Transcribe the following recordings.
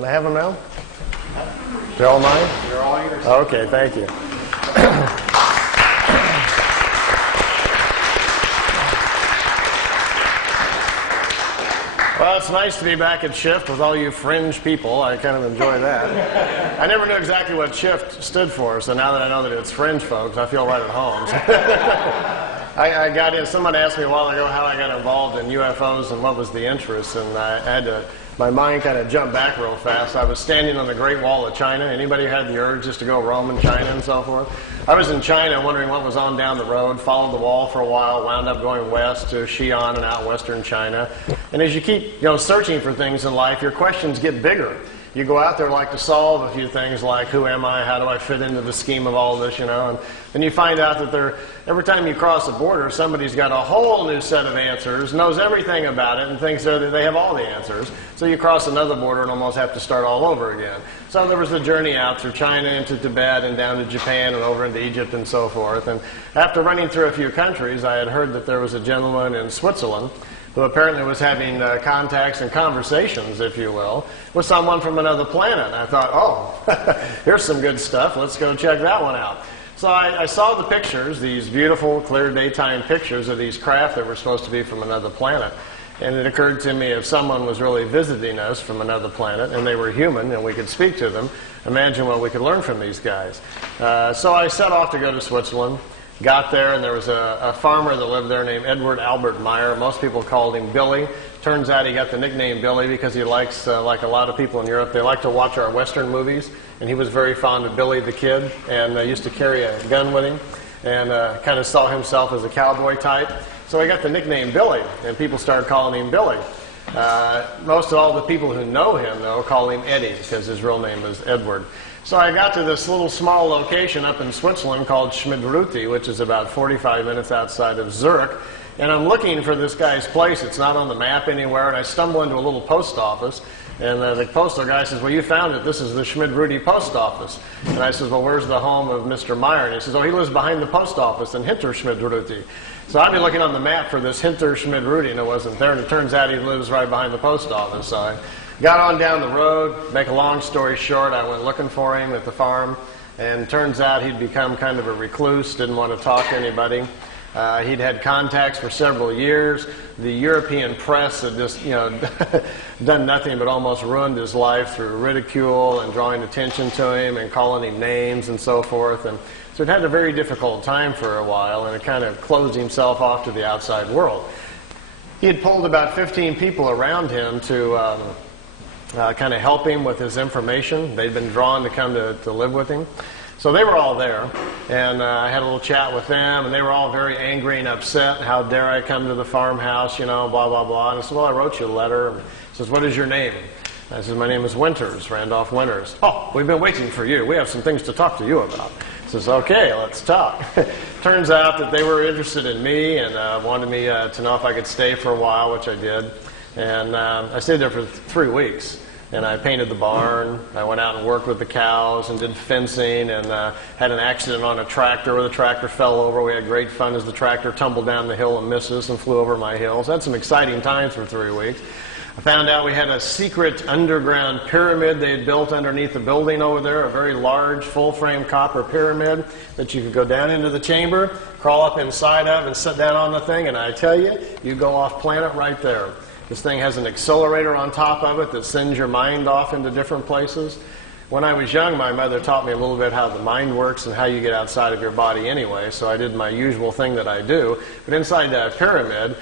Can I have them now? They're all mine? They're all yours. Okay, thank you. Well, it's nice to be back at Shift with all you fringe people. I kind of enjoy that. I never knew exactly what Shift stood for, so now that I know that it's fringe folks, I feel right at home. I got in, someone asked me a while ago how I got involved in UFOs and what was the interest, and I had to, my mind kind of jumped back real fast. I was standing on the Great Wall of China. Anybody had the urge just to go roam in China and so forth? I was in China wondering what was on down the road, followed the wall for a while, wound up going west to Xi'an and out western China. And as you keep searching for things in life, your questions get bigger. You go out there like to solve a few things like, who am I, how do I fit into the scheme of all this, and then you find out that every time you cross a border, somebody's got a whole new set of answers, knows everything about it, and thinks that they have all the answers. So you cross another border and almost have to start all over again. So there was the journey out through China into Tibet and down to Japan and over into Egypt and so forth. And after running through a few countries, I had heard that there was a gentleman in Switzerland who apparently was having contacts and conversations, if you will, with someone from another planet. And I thought, oh, here's some good stuff. Let's go check that one out. So I saw the pictures, these beautiful, clear daytime pictures of these craft that were supposed to be from another planet. And it occurred to me, if someone was really visiting us from another planet and they were human and we could speak to them, imagine what we could learn from these guys. So I set off to go to Switzerland. Got there, and there was a farmer that lived there named Edward Albert Meier. Most people called him Billy. Turns out he got the nickname Billy because he likes, like a lot of people in Europe, they like to watch our Western movies. And he was very fond of Billy the Kid, and used to carry a gun with him, and kind of saw himself as a cowboy type. So he got the nickname Billy, and people started calling him Billy. Most of all the people who know him, though, call him Eddie because his real name is Edward. So I got to this little small location up in Switzerland called Schmidruti, which is about 45 minutes outside of Zurich. And I'm looking for this guy's place. It's not on the map anywhere. And I stumble into a little post office. And the postal guy says, well, you found it. This is the Schmidruti post office. And I says, well, where's the home of Mr. Meier? And he says, oh, he lives behind the post office in Hinter Schmidruti. So I've been looking on the map for this Hinter Schmidruti, and it wasn't there. And it turns out he lives right behind the post office. So I got on down the road. Make a long story short, I went looking for him at the farm, and turns out he'd become kind of a recluse, didn't want to talk to anybody. He'd had contacts for several years. The European press had just, done nothing but almost ruined his life through ridicule and drawing attention to him and calling him names and so forth. And so he'd had a very difficult time for a while, and it kind of closed himself off to the outside world. He had pulled about 15 people around him to kind of help him with his information. They'd been drawn to come to live with him. So they were all there, and I had a little chat with them, and they were all very angry and upset. How dare I come to the farmhouse, blah, blah, blah. And I said, well, I wrote you a letter. And he says, what is your name? And I said, my name is Winters, Randolph Winters. Oh, we've been waiting for you. We have some things to talk to you about. He says, okay, let's talk. Turns out that they were interested in me and wanted me to know if I could stay for a while, which I did. And I stayed there for 3 weeks. And I painted the barn. I went out and worked with the cows and did fencing, and had an accident on a tractor where the tractor fell over. We had great fun as the tractor tumbled down the hill and missed us and flew over my hills. Had some exciting times for 3 weeks. I found out we had a secret underground pyramid they had built underneath the building over there, a very large full-frame copper pyramid that you could go down into the chamber, crawl up inside of, and sit down on the thing, and I tell you, you go off planet right there. This thing has an accelerator on top of it that sends your mind off into different places. When I was young, my mother taught me a little bit how the mind works and how you get outside of your body anyway, so I did my usual thing that I do. But inside that pyramid,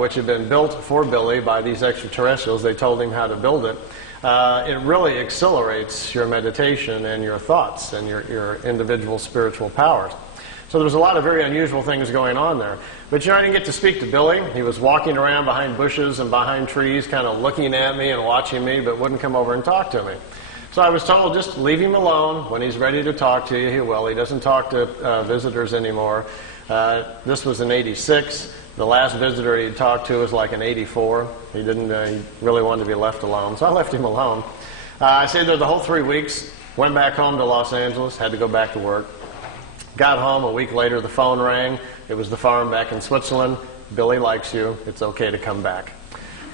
which had been built for Billy by these extraterrestrials, they told him how to build it. It really accelerates your meditation and your thoughts and your individual spiritual powers. So there was a lot of very unusual things going on there. But I didn't get to speak to Billy. He was walking around behind bushes and behind trees, kind of looking at me and watching me, but wouldn't come over and talk to me. So I was told, just leave him alone. When he's ready to talk to you, he will. He doesn't talk to visitors anymore. This was in '86. The last visitor he talked to was like in '84. He didn't. He really wanted to be left alone. So I left him alone. I stayed there the whole 3 weeks. Went back home to Los Angeles. Had to go back to work. Got home a week later, the phone rang. It was the farm back in Switzerland. Billy likes you. It's okay to come back.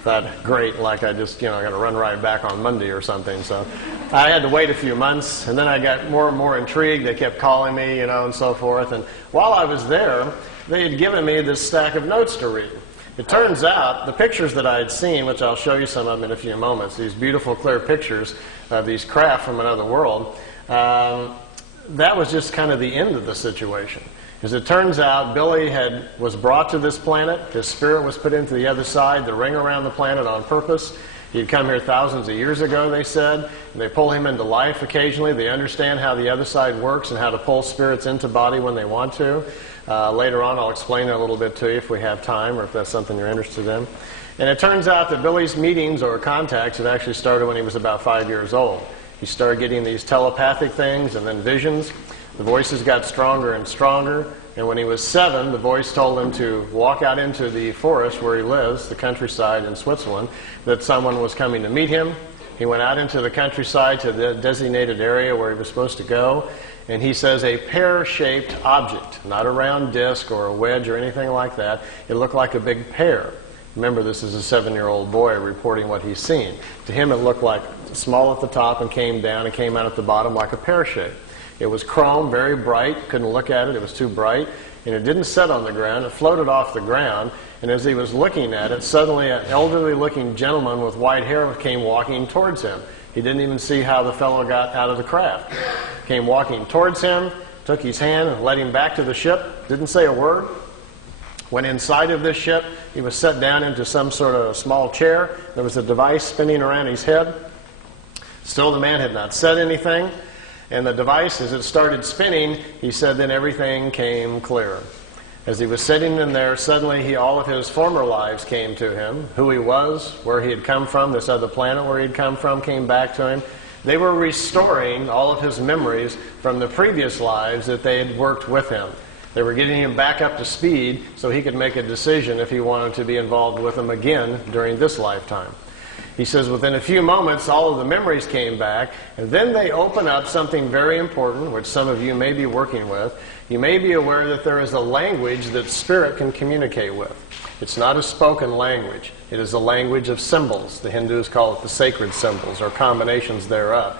thought, great, like I just, I got to run right back on Monday or something. So I had to wait a few months, and then I got more and more intrigued. They kept calling me, and so forth. And while I was there, they had given me this stack of notes to read. It turns out the pictures that I had seen, which I'll show you some of them in a few moments, these beautiful clear pictures of these craft from another world, that was just kind of the end of the situation. As it turns out, Billy was brought to this planet. His spirit was put into the other side, the ring around the planet on purpose. He'd come here thousands of years ago, they said. They pull him into life occasionally. They understand how the other side works and how to pull spirits into body when they want to. Later on, I'll explain it a little bit to you if we have time or if that's something you're interested in. And it turns out that Billy's meetings or contacts had actually started when he was about 5 years old. He started getting these telepathic things and then visions. The voices got stronger and stronger. And when he was 7, the voice told him to walk out into the forest where he lives, the countryside in Switzerland, that someone was coming to meet him. He went out into the countryside to the designated area where he was supposed to go. And he says a pear-shaped object, not a round disc or a wedge or anything like that. It looked like a big pear. Remember, this is a 7-year-old boy reporting what he's seen. To him, it looked like small at the top and came down and came out at the bottom like a pear shape. It was chrome, very bright. Couldn't look at it. It was too bright. And it didn't set on the ground. It floated off the ground. And as he was looking at it, suddenly an elderly-looking gentleman with white hair came walking towards him. He didn't even see how the fellow got out of the craft. Came walking towards him, took his hand and led him back to the ship. Didn't say a word. Went inside of this ship. He was set down into some sort of small chair. There was a device spinning around his head. Still, the man had not said anything. And the device, as it started spinning, he said, then everything came clear. As he was sitting in there, suddenly all of his former lives came to him. Who he was, where he had come from, this other planet where he had come from came back to him. They were restoring all of his memories from the previous lives that they had worked with him. They were getting him back up to speed so he could make a decision if he wanted to be involved with them again during this lifetime. He says within a few moments all of the memories came back, and then they open up something very important, which some of you may be working with. You may be aware that there is a language that spirit can communicate with. It's not a spoken language. It is a language of symbols. The Hindus call it the sacred symbols, or combinations thereof.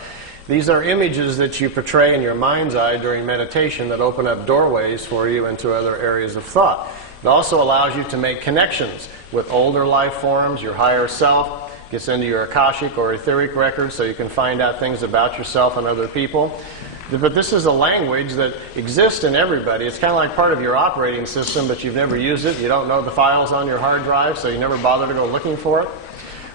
These are images that you portray in your mind's eye during meditation that open up doorways for you into other areas of thought. It also allows you to make connections with older life forms, your higher self. Gets into your Akashic or etheric records so you can find out things about yourself and other people. But this is a language that exists in everybody. It's kind of like part of your operating system, but you've never used it. You don't know the files on your hard drive, so you never bother to go looking for it.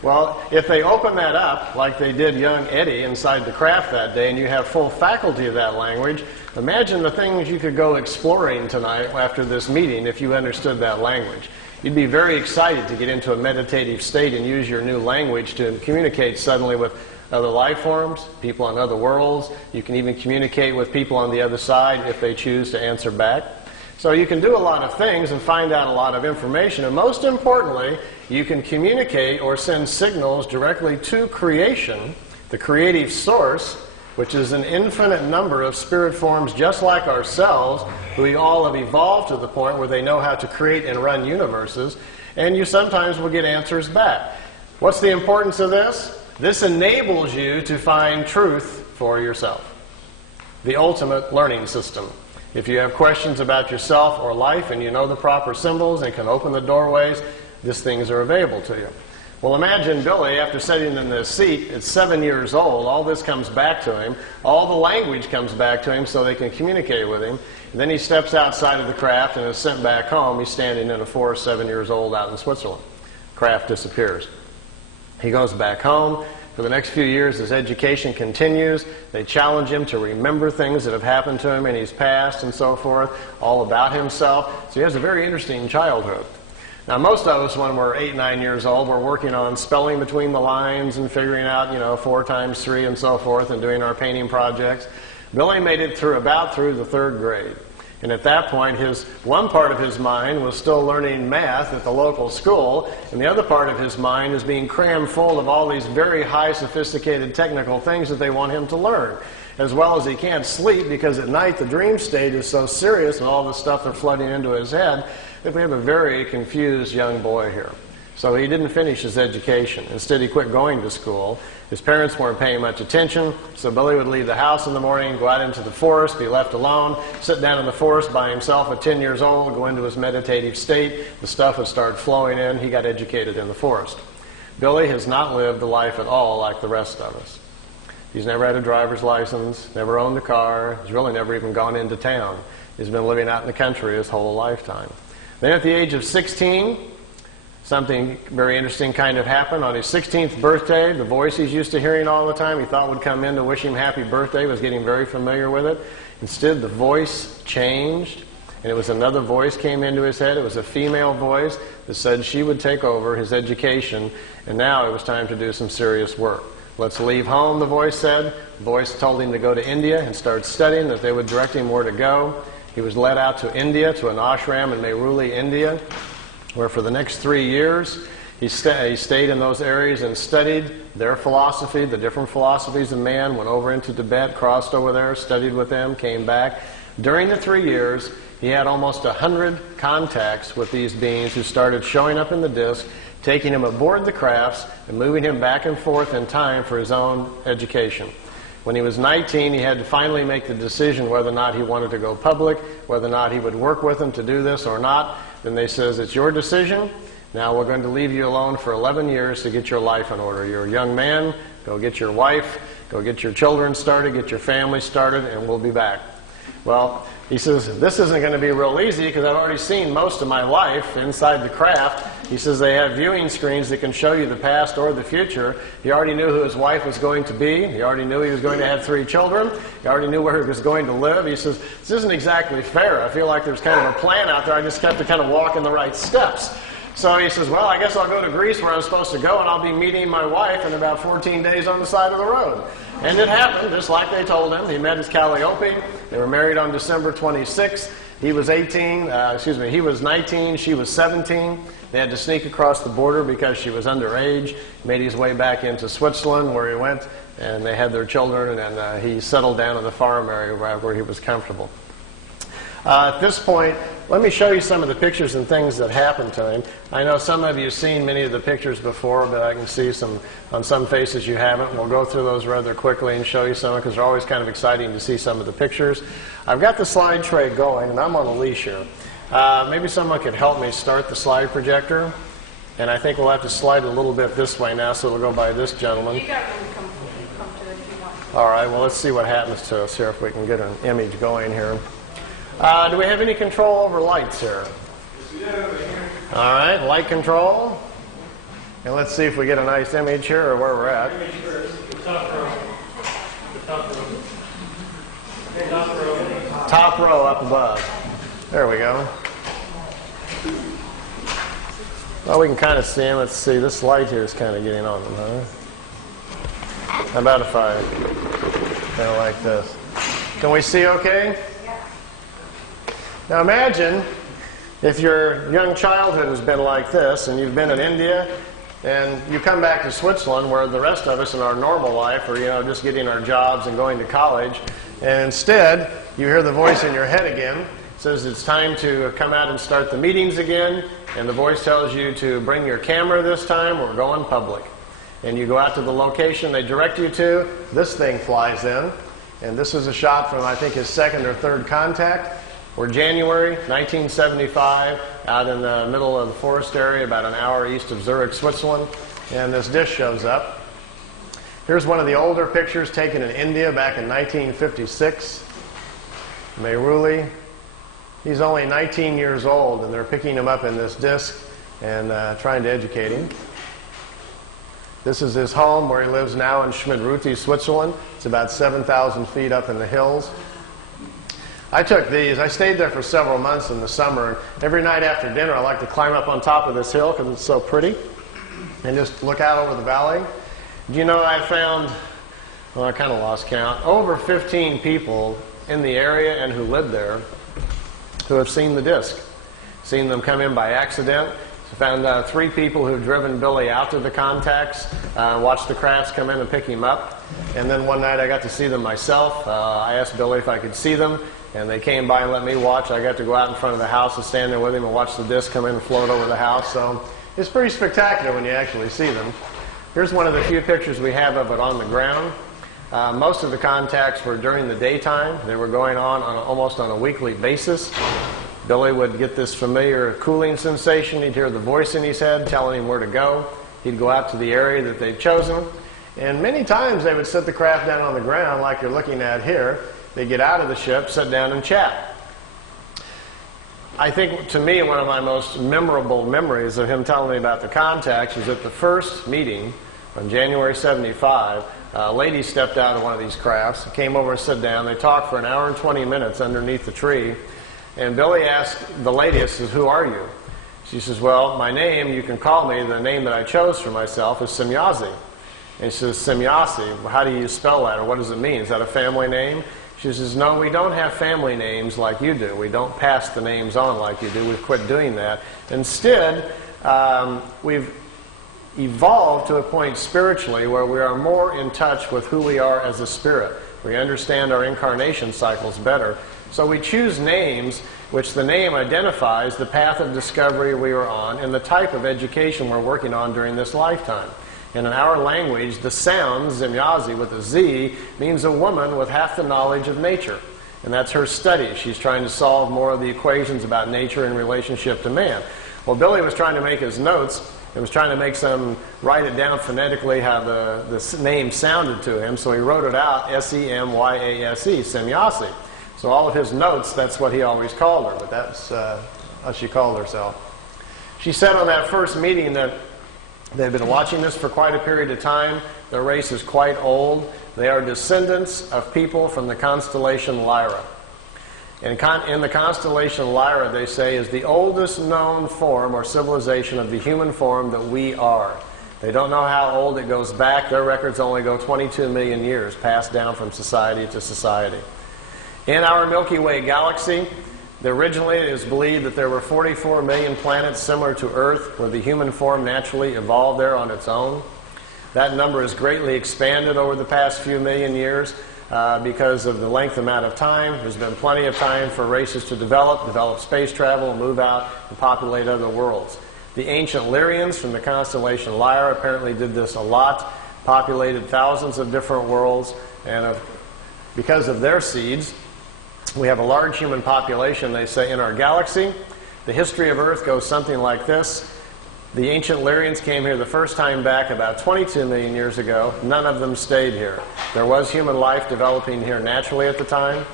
Well, if they open that up, like they did young Eddie inside the craft that day, and you have full faculty of that language, imagine the things you could go exploring tonight after this meeting if you understood that language. You'd be very excited to get into a meditative state and use your new language to communicate suddenly with other life forms, people on other worlds. You can even communicate with people on the other side if they choose to answer back. So you can do a lot of things and find out a lot of information. And most importantly, you can communicate or send signals directly to creation, the creative source, which is an infinite number of spirit forms just like ourselves, who we all have evolved to the point where they know how to create and run universes, and you sometimes will get answers back. What's the importance of this? This enables you to find truth for yourself. The ultimate learning system. If you have questions about yourself or life and you know the proper symbols and can open the doorways, these things are available to you. Well, imagine Billy, after sitting in this seat, at 7 years old, all this comes back to him. All the language comes back to him so they can communicate with him. And then he steps outside of the craft and is sent back home. He's standing in a forest, 7 years old, out in Switzerland. Craft disappears. He goes back home. For the next few years, his education continues. They challenge him to remember things that have happened to him in his past and so forth, all about himself. So he has a very interesting childhood. Now, most of us, when we're 8, 9 years old, we're working on spelling between the lines and figuring out, 4 times 3 and so forth, and doing our painting projects. Billy made it through the 3rd grade. And at that point, one part of his mind was still learning math at the local school, and the other part of his mind is being crammed full of all these very high, sophisticated technical things that they want him to learn. As well as he can't sleep because at night the dream state is so serious and all the stuff that's flooding into his head that we have a very confused young boy here. So he didn't finish his education. Instead, he quit going to school. His parents weren't paying much attention, so Billy would leave the house in the morning, go out into the forest, be left alone, sit down in the forest by himself at 10 years old, go into his meditative state. The stuff would start flowing in. He got educated in the forest. Billy has not lived the life at all like the rest of us. He's never had a driver's license, never owned a car. He's really never even gone into town. He's been living out in the country his whole lifetime. Then at the age of 16, something very interesting kind of happened. On his 16th birthday, the voice he's used to hearing all the time, he thought would come in to wish him happy birthday, was getting very familiar with it. Instead, the voice changed, and it was another voice came into his head. It was a female voice that said she would take over his education, and now it was time to do some serious work. Let's leave home, the voice said. The voice told him to go to India and start studying, that they would direct him where to go. He was led out to India, to an ashram in Meier, India, where for the next 3 years he stayed in those areas and studied their philosophy, the different philosophies of man, went over into Tibet, crossed over there, studied with them, came back. During the 3 years, he had almost 100 contacts with these beings who started showing up in the disk, taking him aboard the crafts and moving him back and forth in time for his own education. When he was 19, he had to finally make the decision whether or not he wanted to go public, whether or not he would work with them to do this or not. Then they says, it's your decision. Now we're going to leave you alone for 11 years to get your life in order. You're a young man. Go get your wife. Go get your children started. Get your family started, and we'll be back. Well, he says, this isn't going to be real easy because I've already seen most of my life inside the craft. He says they have viewing screens that can show you the past or the future. He already knew who his wife was going to be. He already knew he was going to have 3 children. He already knew where he was going to live. He says, this isn't exactly fair. I feel like there's kind of a plan out there. I just have to kind of walk in the right steps. So he says, well, I guess I'll go to Greece where I'm supposed to go, and I'll be meeting my wife in about 14 days on the side of the road. And it happened, just like they told him. He met his Calliope. They were married on December 26th. He was 19, she was 17. They had to sneak across the border because she was underage. He made his way back into Switzerland where he went, and they had their children, and he settled down in the farm area where he was comfortable. At this point, let me show you some of the pictures and things that happened to him. I know some of you have seen many of the pictures before, but I can see on some faces you haven't. We'll go through those rather quickly and show you some because they're always kind of exciting to see some of the pictures. I've got the slide tray going, and I'm on a leash here. Maybe someone could help me start the slide projector. And I think we'll have to slide a little bit this way now, so it'll go by this gentleman. You got room to come to it if you want. All right, well, let's see what happens to us here if we can get an image going here. Do we have any control over lights here? All right, light control. And let's see if we get a nice image here or where we're at. Top row up above. There we go. Well, we can kind of see them. Let's see, this light here is kind of getting on them, huh? How about if I kind of like this? Can we see okay? Now imagine if your young childhood has been like this and you've been in India and you come back to Switzerland where the rest of us in our normal life are, just getting our jobs and going to college, and instead you hear the voice in your head again. It says it's time to come out and start the meetings again, and the voice tells you to bring your camera this time, we're going public. And you go out to the location they direct you to, this thing flies in, and this is a shot from I think his 2nd or 3rd contact. We're January 1975, out in the middle of the forest area, about an hour east of Zurich, Switzerland, and this dish shows up. Here's one of the older pictures taken in India back in 1956. Meiruli. He's only 19 years old, and they're picking him up in this disc and trying to educate him. This is his home where he lives now in Schmidruti, Switzerland. It's about 7,000 feet up in the hills. I took these. I stayed there for several months in the summer. And every night after dinner, I like to climb up on top of this hill because it's so pretty and just look out over the valley. Do you know I found, well, I kind of lost count, over 15 people in the area and who lived there who have seen the disc, seen them come in by accident. I found 3 people who had driven Billy out to the contacts, watched the crafts come in and pick him up. And then one night I got to see them myself. I asked Billy if I could see them, and they came by and let me watch. I got to go out in front of the house and stand there with him and watch the disc come in and float over the house. So It's pretty spectacular when you actually see them. Here's one of the few pictures we have of it on the ground. Most of the contacts were during the daytime. They were going on almost on a weekly basis. Billy would get this familiar cooling sensation. He'd hear the voice in his head telling him where to go. He'd go out to the area that they'd chosen. And many times they would set the craft down on the ground like you're looking at here. They'd get out of the ship, sit down and chat. I think, to me, one of my most memorable memories of him telling me about the contacts is at the first meeting on January 75, a lady stepped out of one of these crafts, came over and sat down. They talked for an hour and 20 minutes underneath the tree. And Billy asked the lady, he says, "Who are you?" She says, "Well, my name, you can call me, the name that I chose for myself is Semyazi." And she says, "Semyazi, how do you spell that, or what does it mean? Is that a family name?" She says, "No, we don't have family names like you do. We don't pass the names on like you do. We've quit doing that. Instead, we've evolved to a point spiritually where we are more in touch with who we are as a spirit. We understand our incarnation cycles better. So we choose names which the name identifies the path of discovery we are on and the type of education we're working on during this lifetime. And in our language, the sound, Semyazi with a Z, means a woman with half the knowledge of nature. And that's her study. She's trying to solve more of the equations about nature in relationship to man. Well, Billy was trying to make his notes. He was trying to make write it down phonetically how the name sounded to him. So he wrote it out, S-E-M-Y-A-S-E, Semyazi. So all of his notes, that's what he always called her. But that's how she called herself. She said on that first meeting that they've been watching this for quite a period of time. Their race is quite old. They are descendants of people from the constellation Lyra. And in the constellation Lyra, they say, is the oldest known form or civilization of the human form that we are. They don't know how old it goes back. Their records only go 22 million years, passed down from society to society. In our Milky Way galaxy, originally it is believed that there were 44 million planets similar to Earth, where the human form naturally evolved there on its own. That number has greatly expanded over the past few million years because of the length amount of time. There's been plenty of time for races to develop space travel, move out, and populate other worlds. The ancient Lyrians from the constellation Lyra apparently did this a lot, populated thousands of different worlds, and because of their seeds, we have a large human population, they say, in our galaxy. The history of Earth goes something like this. The ancient Lyrians came here the first time back about 22 million years ago. None of them stayed here. There was human life developing here naturally at the time.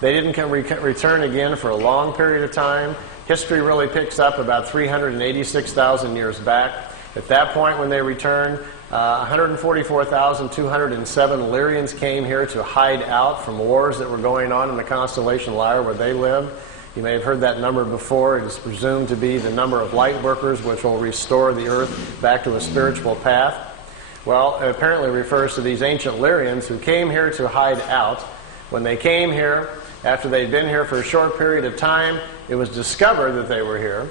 They didn't return again for a long period of time. History really picks up about 386,000 years back. At that point when they returned, 144,207 Lyrians came here to hide out from wars that were going on in the constellation Lyra where they lived. You may have heard that number before. It is presumed to be the number of light workers which will restore the Earth back to a spiritual path. Well, it apparently refers to these ancient Lyrians who came here to hide out. When they came here, after they'd been here for a short period of time, it was discovered that they were here.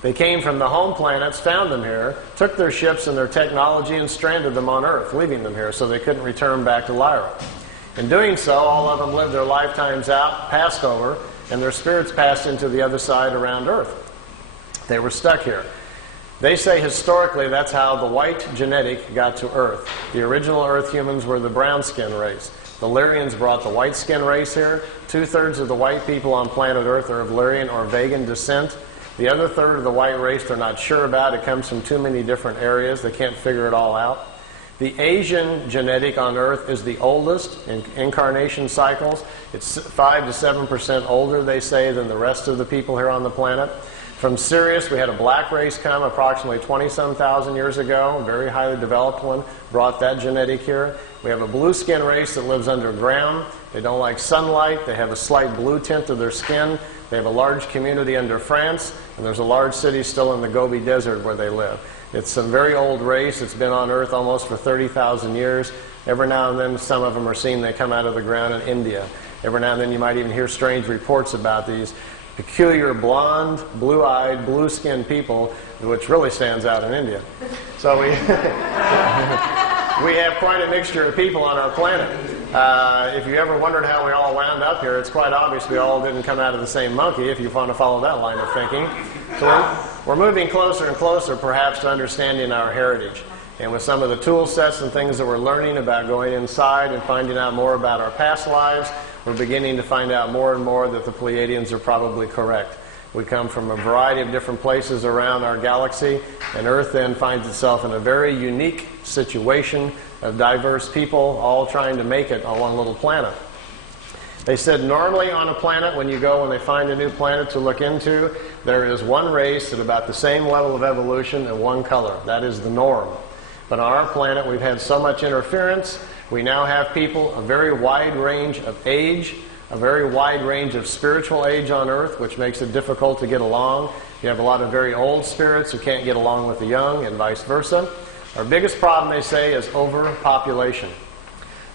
They came from the home planets, found them here, took their ships and their technology and stranded them on Earth, leaving them here so they couldn't return back to Lyra. In doing so, all of them lived their lifetimes out, passed over, and their spirits passed into the other side around Earth. They were stuck here. They say historically that's how the white genetic got to Earth. The original Earth humans were the brown skin race. The Lyrians brought the white skin race here. 2/3 of the white people on planet Earth are of Lyrian or Vegan descent. The other third of the white race they're not sure about. It comes from too many different areas. They can't figure it all out. The Asian genetic on Earth is the oldest in incarnation cycles. It's 5 to 7% older, they say, than the rest of the people here on the planet. From Sirius, we had a black race come approximately 20-some thousand years ago, a very highly developed one, brought that genetic here. We have a blue skin race that lives underground. They don't like sunlight. They have a slight blue tint to their skin. They have a large community under France, and there's a large city still in the Gobi Desert where they live. It's a very old race. It's been on Earth almost for 30,000 years. Every now and then, some of them are seen. They come out of the ground in India. Every now and then, you might even hear strange reports about these peculiar blonde, blue-eyed, blue-skinned people, which really stands out in India. So we have quite a mixture of people on our planet. If you ever wondered how we all wound up here, it's quite obvious we all didn't come out of the same monkey, if you want to follow that line of thinking. So we're moving closer and closer, perhaps, to understanding our heritage. And with some of the tool sets and things that we're learning about going inside and finding out more about our past lives, we're beginning to find out more and more that the Pleiadians are probably correct. We come from a variety of different places around our galaxy, and Earth then finds itself in a very unique situation of diverse people all trying to make it on one little planet. They said normally on a planet, when they find a new planet to look into, there is one race at about the same level of evolution and one color. That is the norm. But on our planet, we've had so much interference. We now have people a very wide range of age, a very wide range of spiritual age on Earth, which makes it difficult to get along. You have a lot of very old spirits who can't get along with the young, and vice versa. Our biggest problem, they say, is overpopulation.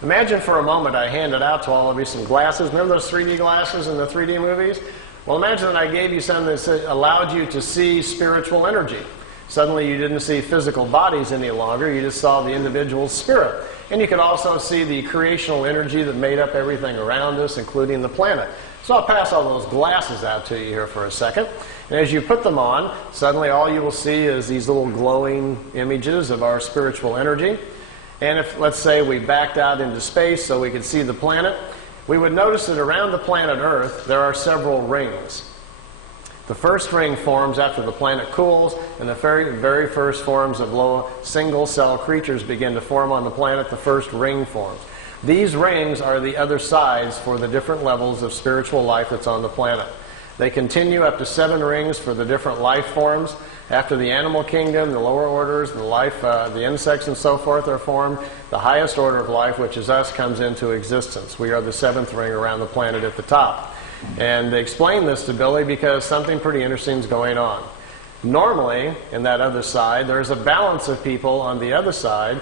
Imagine for a moment I handed out to all of you some glasses. Remember those 3D glasses in the 3D movies? Well, imagine that I gave you something that allowed you to see spiritual energy. Suddenly you didn't see physical bodies any longer, you just saw the individual spirit. And you could also see the creational energy that made up everything around us, including the planet. So I'll pass all those glasses out to you here for a second. And as you put them on, suddenly all you will see is these little glowing images of our spiritual energy. And if, let's say, we backed out into space so we could see the planet, we would notice that around the planet Earth there are several rings. The first ring forms after the planet cools, and the very first forms of low single-cell creatures begin to form on the planet. The first ring forms. These rings are the other sides for the different levels of spiritual life that's on the planet. They continue up to 7 rings for the different life forms. After the animal kingdom, the lower orders, the insects and so forth are formed, the highest order of life, which is us, comes into existence. We are the 7th ring around the planet at the top. And they explain this to Billy because something pretty interesting is going on. Normally, in that other side, there's a balance of people on the other side.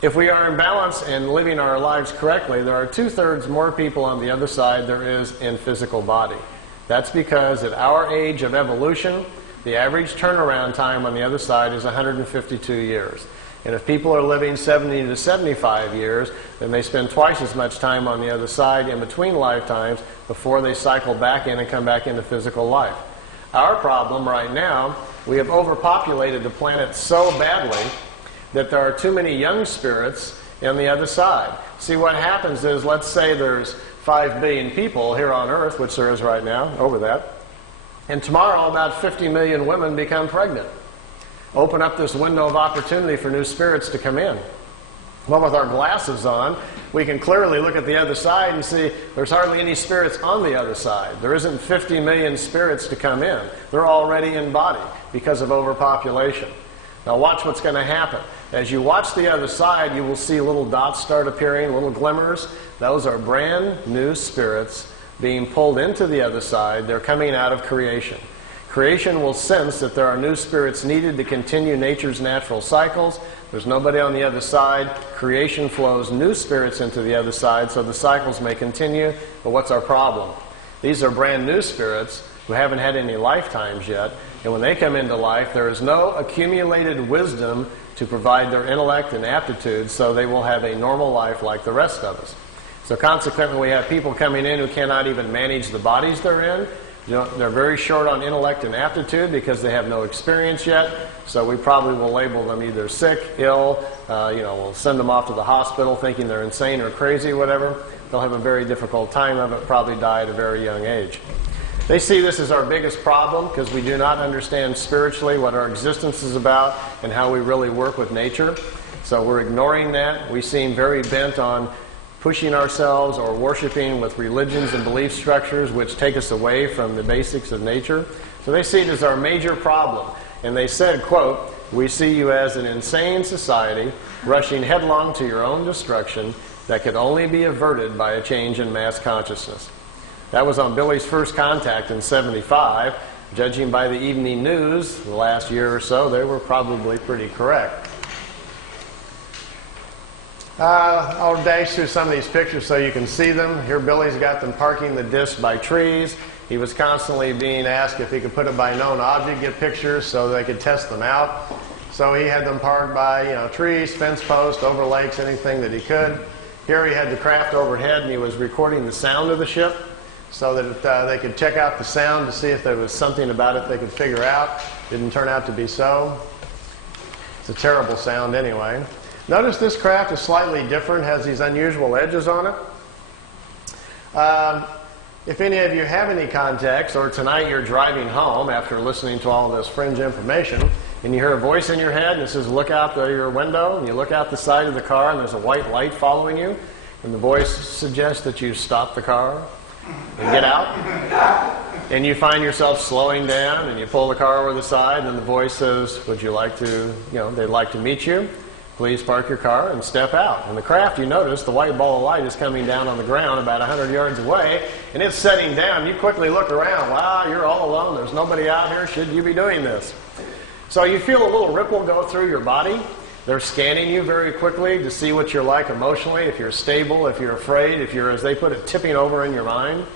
If we are in balance and living our lives correctly, there are 2/3 more people on the other side there is in physical body. That's because at our age of evolution, the average turnaround time on the other side is 152 years. And if people are living 70 to 75 years, then they spend twice as much time on the other side in between lifetimes before they cycle back in and come back into physical life. Our problem right now, we have overpopulated the planet so badly that there are too many young spirits on the other side. See, what happens is, let's say there's 5 billion people here on Earth, which there is right now, over that, and tomorrow about 50 million women become pregnant. Open up this window of opportunity for new spirits to come in. Well, with our glasses on, we can clearly look at the other side and see there's hardly any spirits on the other side. There isn't 50 million spirits to come in. They're already in body because of overpopulation. Now watch what's going to happen. As you watch the other side, you will see little dots start appearing, little glimmers. Those are brand new spirits being pulled into the other side. They're coming out of creation. Creation will sense that there are new spirits needed to continue nature's natural cycles. There's nobody on the other side. Creation flows new spirits into the other side so the cycles may continue. But what's our problem? These are brand new spirits who haven't had any lifetimes yet. And when they come into life, there is no accumulated wisdom to provide their intellect and aptitude, so they will have a normal life like the rest of us. So consequently, we have people coming in who cannot even manage the bodies they're in. They're very short on intellect and aptitude because they have no experience yet. So we probably will label them either sick, ill, we'll send them off to the hospital thinking they're insane or crazy, whatever. They'll have a very difficult time of it, probably die at a very young age. They see this as our biggest problem because we do not understand spiritually what our existence is about and how we really work with nature. So we're ignoring that. We seem very bent on pushing ourselves or worshiping with religions and belief structures which take us away from the basics of nature. So they see it as our major problem. And they said, quote, "We see you as an insane society rushing headlong to your own destruction that could only be averted by a change in mass consciousness." That was on Billy's first contact in '75. Judging by the evening news the last year or so, they were probably pretty correct. I'll dash through some of these pictures so you can see them. Here Billy's got them parking the disc by trees. He was constantly being asked if he could put it by known object, get pictures so they could test them out. So he had them parked by trees, fence posts, over lakes, anything that he could. Here he had the craft overhead and he was recording the sound of the ship. so that they could check out the sound to see if there was something about it they could figure out. Didn't turn out to be so. It's a terrible sound anyway. Notice this craft is slightly different, has these unusual edges on it. If any of you have any context, or tonight you're driving home after listening to all this fringe information, and you hear a voice in your head and it says, look out your window, and you look out the side of the car and there's a white light following you, and the voice suggests that you stop the car and get out, and you find yourself slowing down and you pull the car over the side, and the voice says, would you like to, they'd like to meet you. Please park your car and step out. In the craft, you notice the white ball of light is coming down on the ground about 100 yards away, and it's setting down. You quickly look around. Wow, you're all alone. There's nobody out here. Should you be doing this? So you feel a little ripple go through your body. They're scanning you very quickly to see what you're like emotionally, if you're stable, if you're afraid, if you're, as they put it, tipping over in your mind.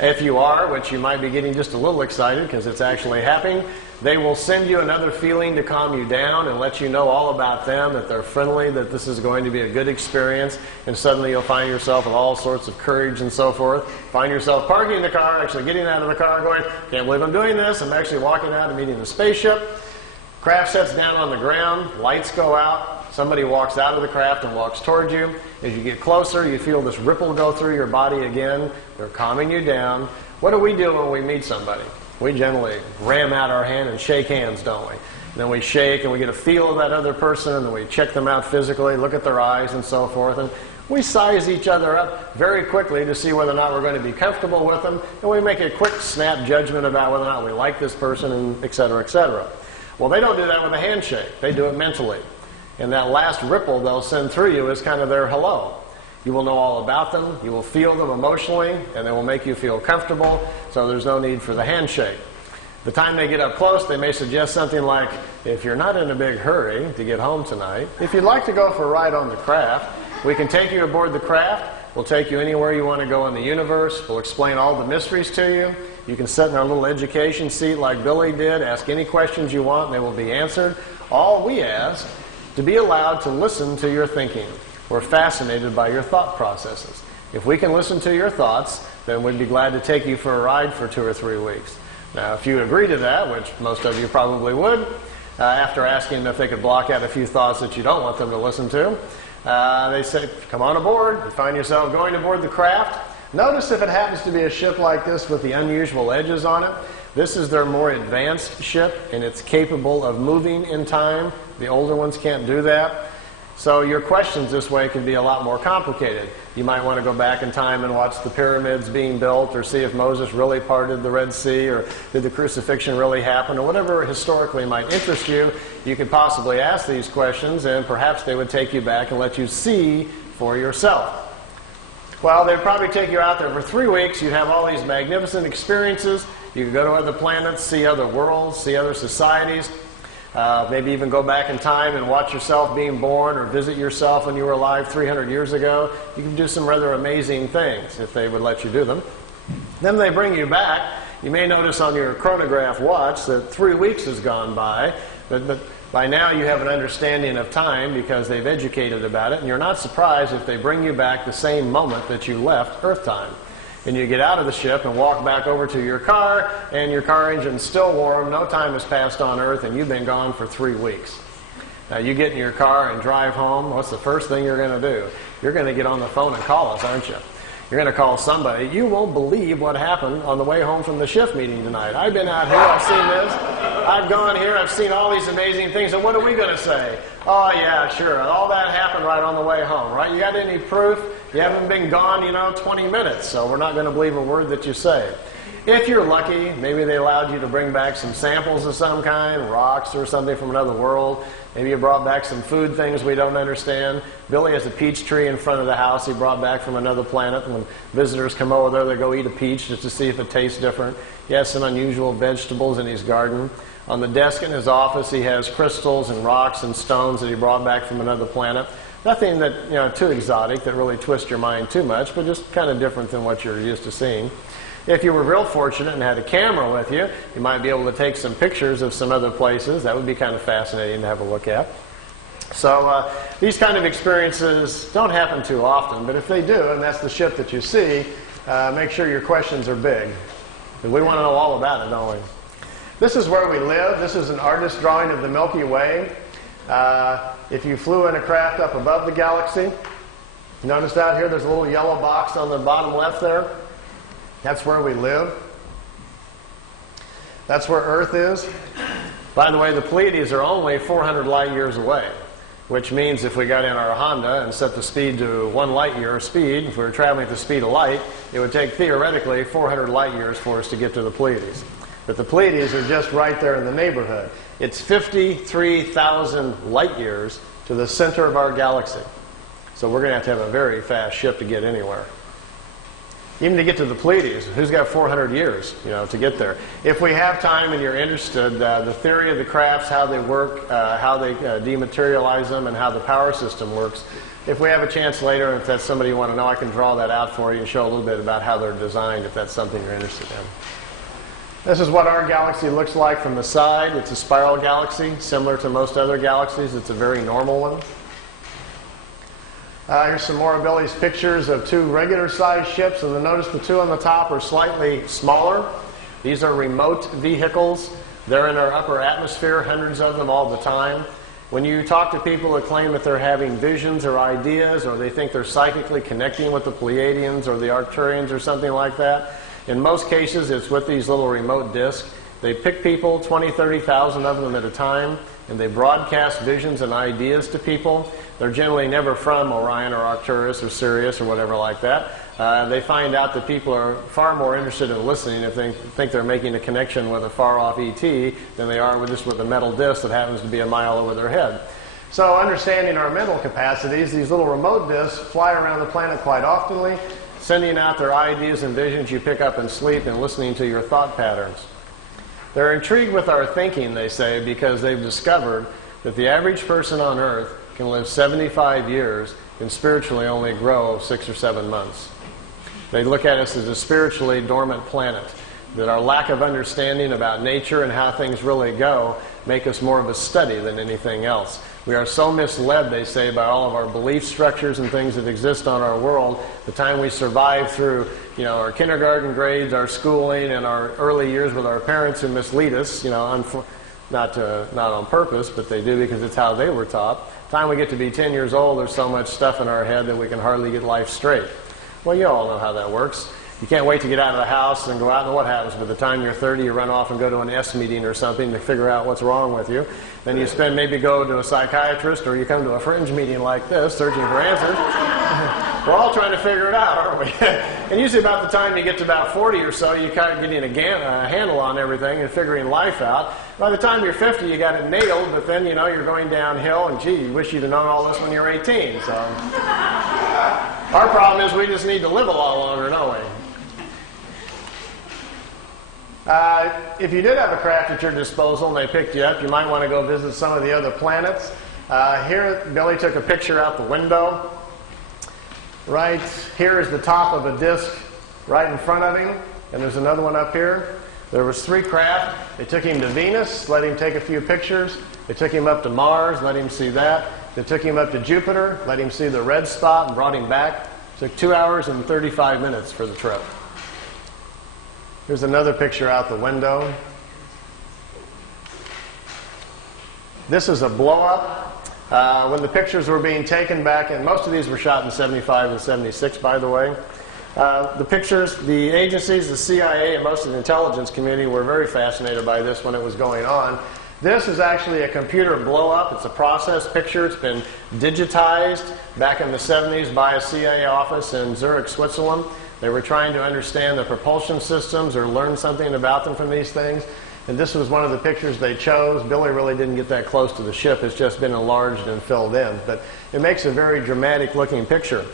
If you are, which you might be getting just a little excited because it's actually happening, they will send you another feeling to calm you down and let you know all about them, that they're friendly, that this is going to be a good experience, and suddenly you'll find yourself with all sorts of courage and so forth. Find yourself parking the car, actually getting out of the car going, can't believe I'm doing this, I'm actually walking out and meeting the spaceship. Craft sets down on the ground, lights go out, somebody walks out of the craft and walks towards you. As you get closer, you feel this ripple go through your body again. They're calming you down. What do we do when we meet somebody? We generally ram out our hand and shake hands, don't we? And then we shake and we get a feel of that other person, and then we check them out physically, look at their eyes and so forth. And we size each other up very quickly to see whether or not we're going to be comfortable with them. And we make a quick snap judgment about whether or not we like this person, and et cetera, et cetera. Well, they don't do that with a handshake. They do it mentally. And that last ripple they'll send through you is kind of their hello. You will know all about them, you will feel them emotionally, and they will make you feel comfortable, so there's no need for the handshake. The time they get up close, they may suggest something like, if you're not in a big hurry to get home tonight, if you'd like to go for a ride on the craft, we can take you aboard the craft. We'll take you anywhere you want to go in the universe. We'll explain all the mysteries to you. You can sit in our little education seat like Billy did, ask any questions you want, and they will be answered. All we ask, to be allowed to listen to your thinking. We're fascinated by your thought processes. If we can listen to your thoughts, then we'd be glad to take you for a ride for 2 or 3 weeks. Now, if you agree to that, which most of you probably would, after asking them if they could block out a few thoughts that you don't want them to listen to, they say, come on aboard. You find yourself going aboard the craft. Notice if it happens to be a ship like this with the unusual edges on it. This is their more advanced ship, and it's capable of moving in time. The older ones can't do that. So your questions this way can be a lot more complicated. You might want to go back in time and watch the pyramids being built, or see if Moses really parted the Red Sea, or did the crucifixion really happen, or whatever historically might interest you. You could possibly ask these questions, and perhaps they would take you back and let you see for yourself. Well, they'd probably take you out there for 3 weeks. You'd have all these magnificent experiences. You could go to other planets, see other worlds, see other societies. Maybe even go back in time and watch yourself being born, or visit yourself when you were alive 300 years ago. You can do some rather amazing things if they would let you do them. Then they bring you back. You may notice on your chronograph watch that 3 weeks has gone by, but by now you have an understanding of time because they've educated about it, and you're not surprised if they bring you back the same moment that you left Earth time. And you get out of the ship and walk back over to your car, and your car engine's still warm, no time has passed on Earth, and you've been gone for 3 weeks. Now you get in your car and drive home. What's the first thing you're going to do? You're going to get on the phone and call us, aren't you? You're going to call somebody. You won't believe what happened on the way home from the shift meeting tonight. I've been out here, I've seen this. I've gone here, I've seen all these amazing things. And what are we going to say? Oh, yeah, sure. All that happened right on the way home, right? You got any proof? You haven't been gone, 20 minutes, so we're not going to believe a word that you say. If you're lucky, maybe they allowed you to bring back some samples of some kind, rocks or something from another world. Maybe you brought back some food things we don't understand. Billy has a peach tree in front of the house he brought back from another planet. When visitors come over there, they go eat a peach just to see if it tastes different. He has some unusual vegetables in his garden. On the desk in his office, he has crystals and rocks and stones that he brought back from another planet. Nothing that, too exotic that really twists your mind too much, but just kind of different than what you're used to seeing. If you were real fortunate and had a camera with you, you might be able to take some pictures of some other places. That would be kind of fascinating to have a look at. So these kind of experiences don't happen too often, but if they do, and that's the ship that you see, make sure your questions are big. And we want to know all about it, don't we? This is where we live. This is an artist's drawing of the Milky Way. If you flew in a craft up above the galaxy, notice out here there's a little yellow box on the bottom left there. That's where we live. That's where Earth is. By the way, the Pleiades are only 400 light years away, which means if we got in our Honda and set the speed to 1 light year speed, if we were traveling at the speed of light, it would take theoretically 400 light years for us to get to the Pleiades. But the Pleiades are just right there in the neighborhood. It's 53,000 light years to the center of our galaxy. So we're going to have a very fast ship to get anywhere. Even to get to the Pleiades, who's got 400 years, to get there? If we have time and you're interested, the theory of the crafts, how they work, how they dematerialize them, and how the power system works. If we have a chance later, if that's somebody you want to know, I can draw that out for you and show a little bit about how they're designed, if that's something you're interested in. This is what our galaxy looks like from the side. It's a spiral galaxy, similar to most other galaxies. It's a very normal one. Here's some more of Billy's pictures of 2 regular-sized ships, and notice the 2 on the top are slightly smaller. These are remote vehicles. They're in our upper atmosphere, hundreds of them all the time. When you talk to people that claim that they're having visions or ideas, or they think they're psychically connecting with the Pleiadians or the Arcturians or something like that, in most cases it's with these little remote discs. They pick people, 20, 30,000 of them at a time, and they broadcast visions and ideas to people. They're generally never from Orion or Arcturus or Sirius or whatever like that. They find out that people are far more interested in listening if they think they're making a connection with a far-off ET than they are with a metal disc that happens to be a mile over their head. So understanding our mental capacities, these little remote discs fly around the planet quite oftenly, sending out their ideas and visions you pick up in sleep and listening to your thought patterns. They're intrigued with our thinking, they say, because they've discovered that the average person on Earth can live 75 years and spiritually only grow 6 or 7 months. They look at us as a spiritually dormant planet, that our lack of understanding about nature and how things really go make us more of a study than anything else. We are so misled, they say, by all of our belief structures and things that exist on our world. The time we survive through, our kindergarten grades, our schooling, and our early years with our parents who mislead us, not on purpose, but they do because it's how they were taught. The time we get to be 10 years old, there's so much stuff in our head that we can hardly get life straight. Well, you all know how that works. You can't wait to get out of the house and go out, and what happens? By the time you're 30, you run off and go to an S meeting or something to figure out what's wrong with you. Then you maybe go to a psychiatrist, or you come to a fringe meeting like this, searching for answers. We're all trying to figure it out, aren't we? And usually about the time you get to about 40 or so, you kind of getting a handle on everything and figuring life out. By the time you're 50, you got it nailed, but then, you're going downhill, and gee, you wish you'd have known all this when you were 18. So our problem is we just need to live a lot longer, don't we? If you did have a craft at your disposal and they picked you up, you might want to go visit some of the other planets. Here, Billy took a picture out the window. Right here is the top of a disk right in front of him, and there's another one up here. There was 3 craft. They took him to Venus, let him take a few pictures. They took him up to Mars, let him see that. They took him up to Jupiter, let him see the red spot, and brought him back. It took 2 hours and 35 minutes for the trip. Here's another picture out the window. This is a blow-up. When the pictures were being taken back, and most of these were shot in 75 and 76, by the way. The pictures, the agencies, the CIA, and most of the intelligence community were very fascinated by this when it was going on. This is actually a computer blow-up. It's a process picture. It's been digitized back in the 70s by a CIA office in Zurich, Switzerland. They were trying to understand the propulsion systems or learn something about them from these things. And this was one of the pictures they chose. Billy really didn't get that close to the ship. It's just been enlarged and filled in. But it makes a very dramatic looking picture.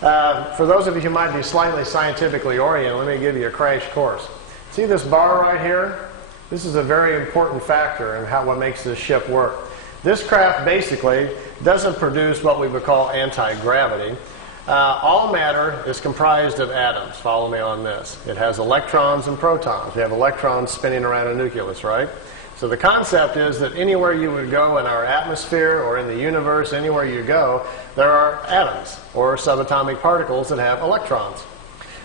For those of you who might be slightly scientifically oriented, let me give you a crash course. See this bar right here? This is a very important factor in what makes this ship work. This craft basically doesn't produce what we would call anti-gravity. All matter is comprised of atoms. Follow me on this. It has electrons and protons. We have electrons spinning around a nucleus, right? So the concept is that anywhere you would go in our atmosphere or in the universe, anywhere you go, there are atoms or subatomic particles that have electrons.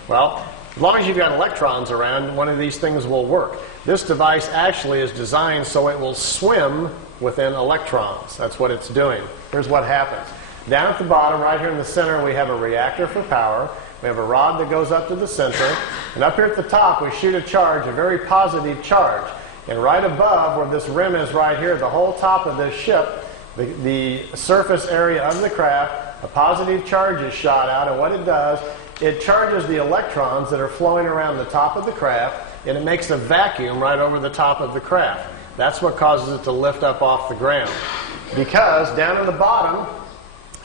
Well, as long as you've got electrons around, one of these things will work. This device actually is designed so it will swim within electrons. That's what it's doing. Here's what happens. Down at the bottom, right here in the center, we have a reactor for power. We have a rod that goes up to the center. And up here at the top, we shoot a charge, a very positive charge. And right above, where this rim is right here, the whole top of this ship, the surface area of the craft, a positive charge is shot out. And what it does, it charges the electrons that are flowing around the top of the craft, and it makes a vacuum right over the top of the craft. That's what causes it to lift up off the ground. Because down in the bottom,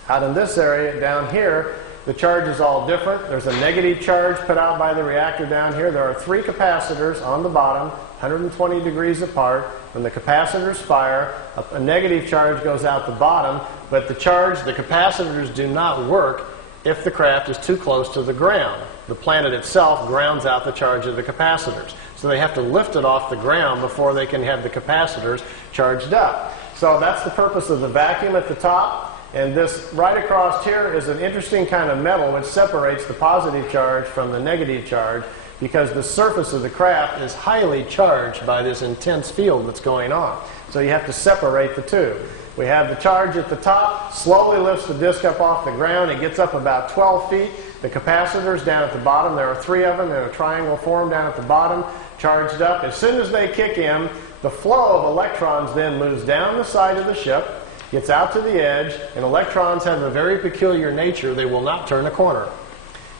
out in this area down here, the charge is all different. There's a negative charge put out by the reactor down here. There are 3 capacitors on the bottom, 120 degrees apart. When the capacitors fire, a negative charge goes out the bottom, but the capacitors do not work if the craft is too close to the ground. The planet itself grounds out the charge of the capacitors. So they have to lift it off the ground before they can have the capacitors charged up. So that's the purpose of the vacuum at the top. And this right across here is an interesting kind of metal which separates the positive charge from the negative charge, because the surface of the craft is highly charged by this intense field that's going on. So you have to separate the two. We have the charge at the top, slowly lifts the disc up off the ground. It gets up about 12 feet. The capacitors down at the bottom, there are 3 of them in a triangle form down at the bottom, charged up. As soon as they kick in, the flow of electrons then moves down the side of the ship, gets out to the edge, and electrons have a very peculiar nature. They will not turn a corner.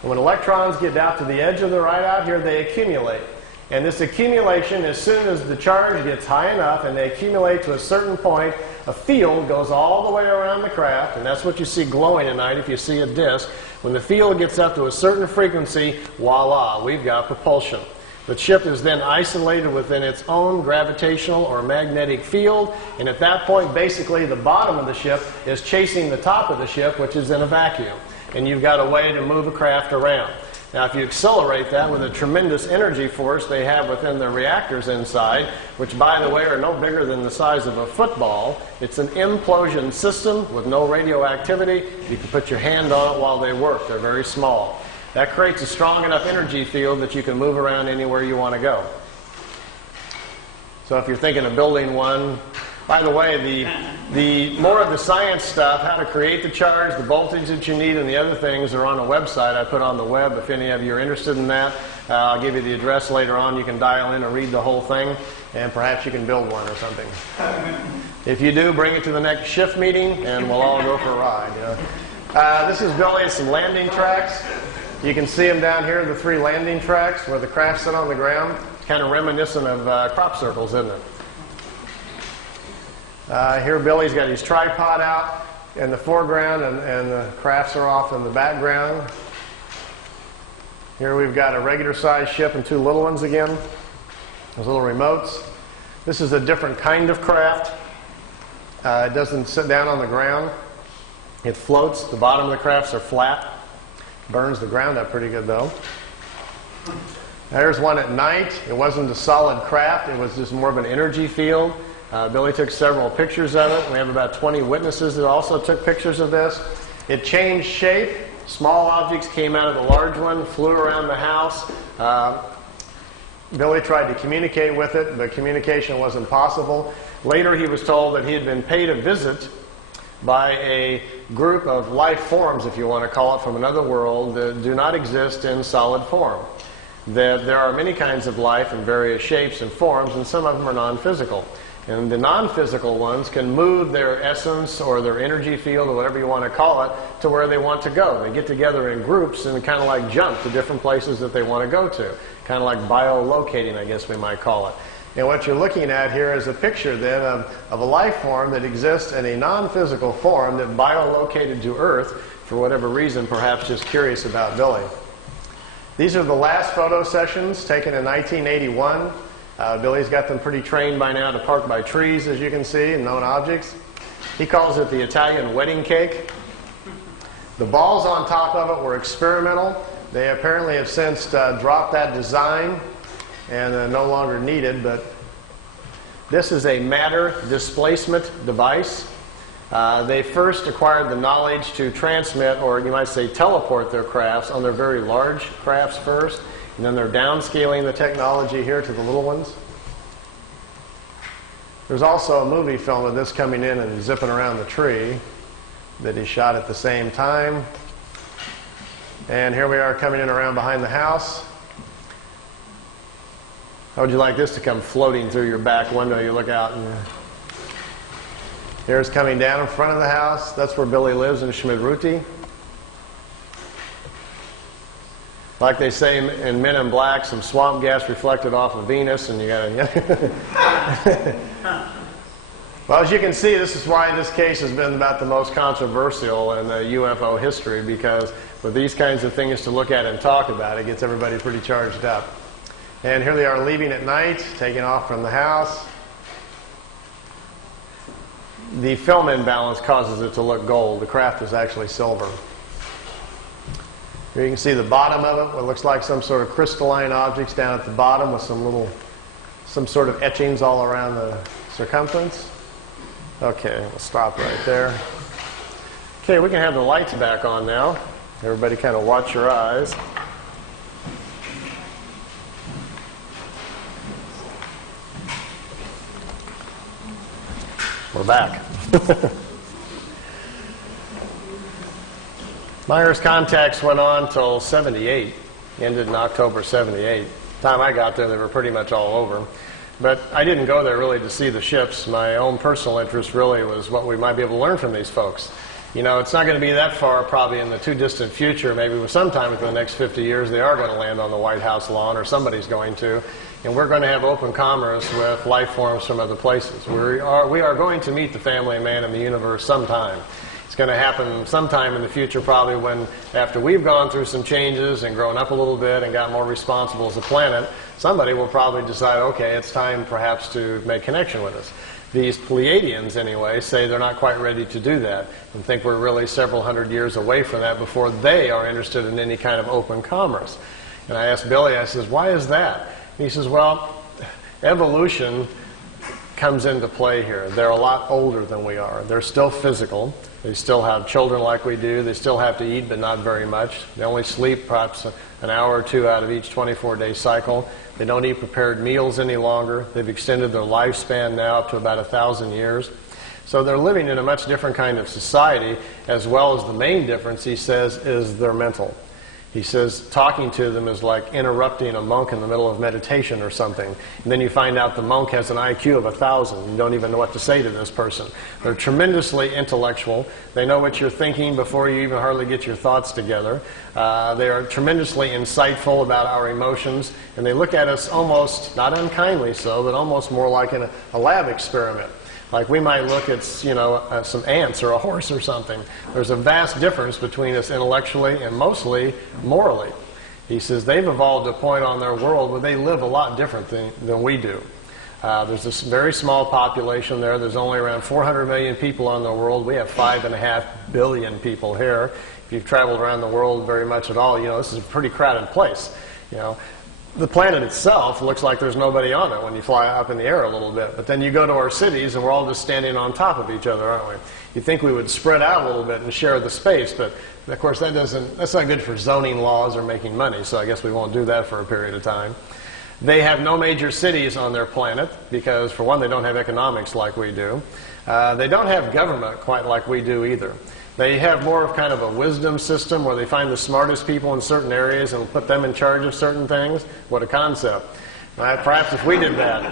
And when electrons get out to the edge of the right out here, they accumulate. And this accumulation, as soon as the charge gets high enough and they accumulate to a certain point, a field goes all the way around the craft, and that's what you see glowing at night if you see a disk. When the field gets up to a certain frequency, voila, we've got propulsion. The ship is then isolated within its own gravitational or magnetic field, and at that point, basically, the bottom of the ship is chasing the top of the ship, which is in a vacuum. And you've got a way to move a craft around. Now, if you accelerate that with a tremendous energy force they have within the reactors inside, which, by the way, are no bigger than the size of a football, it's an implosion system with no radioactivity. You can put your hand on it while they work. They're very small. That creates a strong enough energy field that you can move around anywhere you want to go. So if you're thinking of building one, by the way, the more of the science stuff, how to create the charge, the voltage that you need, and the other things are on a website I put on the web. If any of you are interested in that, I'll give you the address later on. You can dial in and read the whole thing, and perhaps you can build one or something. If you do, bring it to the next shift meeting, and we'll all go for a ride. This is building some landing tracks. You can see them down here, the 3 landing tracks where the craft sit on the ground. It's kind of reminiscent of crop circles, isn't it? Here Billy's got his tripod out in the foreground, and the crafts are off in the background. Here we've got a regular sized ship and 2 little ones again. Those little remotes. This is a different kind of craft. It doesn't sit down on the ground. It floats. The bottom of the crafts are flat. Burns the ground up pretty good though. There's one at night. It wasn't a solid craft. It was just more of an energy field. Billy took several pictures of it. We have about 20 witnesses that also took pictures of this. It changed shape. Small objects came out of the large one, flew around the house. Billy tried to communicate with it, but communication wasn't possible. Later he was told that he had been paid a visit by a group of life forms, if you want to call it, from another world that do not exist in solid form. That there are many kinds of life in various shapes and forms, and some of them are non-physical. And the non-physical ones can move their essence or their energy field or whatever you want to call it to where they want to go. They get together in groups and kind of like jump to different places that they want to go to. Kind of like biolocating, I guess we might call it. And what you're looking at here is a picture then of a life form that exists in a non-physical form that biolocated to Earth for whatever reason, perhaps just curious about Billy. These are the last photo sessions taken in 1981. Billy's got them pretty trained by now to park by trees, as you can see, and known objects. He calls it the Italian wedding cake. The balls on top of it were experimental. They apparently have since dropped that design and no longer needed, but This is a matter displacement device. They first acquired the knowledge to transmit, or you might say teleport, their crafts on their very large crafts first, and then they're downscaling the technology here to the little ones. There's also a movie film of this coming in and zipping around the tree that he shot at the same time. And here we are coming in around behind the house. How would you like this to come floating through your back window? You look out and here's coming down in front of the house. That's where Billy lives, in Schmidruti. Like they say in Men in Black, some swamp gas reflected off of Venus, and you gotta. Well, as you can see, this is why this case has been about the most controversial in the UFO history, because with these kinds of things to look at and talk about, it gets everybody pretty charged up. And here they are leaving at night, taking off from the house. The film imbalance causes it to look gold. The craft is actually silver. Here you can see the bottom of it, what looks like some sort of crystalline objects down at the bottom with some sort of etchings all around the circumference. Okay, we'll stop right there. Okay, we can have the lights back on now. Everybody kind of watch your eyes. We're back. Meier's contacts went on till 78, ended in October 78. The time I got there, they were pretty much all over. But I didn't go there really to see the ships. My own personal interest really was what we might be able to learn from these folks. You know, it's not going to be that far, probably in the too distant future, maybe sometime within the next 50 years, they are going to land on the White House lawn, or somebody's going to. And we're going to have open commerce with life forms from other places. We are going to meet the family of man in the universe sometime. It's going to happen sometime in the future, probably when, after we've gone through some changes and grown up a little bit and got more responsible as a planet, somebody will probably decide, okay, it's time perhaps to make connection with us. These Pleiadians, anyway, say they're not quite ready to do that and think we're really several hundred years away from that before they are interested in any kind of open commerce. And I asked Billy, I says, why is that? And he says, well, evolution comes into play here. They're a lot older than we are. They're still physical. They still have children like we do. They still have to eat, but not very much. They only sleep perhaps an hour or two out of each 24-day cycle. They don't eat prepared meals any longer. They've extended their lifespan now up to about 1,000 years. So they're living in a much different kind of society, as well as the main difference, he says, is their mental. He says talking to them is like interrupting a monk in the middle of meditation or something. And then you find out the monk has an IQ of 1,000. You don't even know what to say to this person. They're tremendously intellectual. They know what you're thinking before you even hardly get your thoughts together. They are tremendously insightful about our emotions. And they look at us almost, not unkindly so, but almost more like in a lab experiment. Like we might look at, some ants or a horse or something. There's a vast difference between us intellectually and mostly morally. He says they've evolved to a point on their world where they live a lot different than we do. There's this very small population there. There's only around 400 million people on the world. We have 5.5 billion people here. If you've traveled around the world very much at all, this is a pretty crowded place. The planet itself looks like there's nobody on it when you fly up in the air a little bit. But then you go to our cities and we're all just standing on top of each other, aren't we? You'd think we would spread out a little bit and share the space, but of course that's not good for zoning laws or making money, so I guess we won't do that for a period of time. They have no major cities on their planet because, for one, they don't have economics like we do. They don't have government quite like we do either. They have more of kind of a wisdom system where they find the smartest people in certain areas and put them in charge of certain things. What a concept. Perhaps if we did that.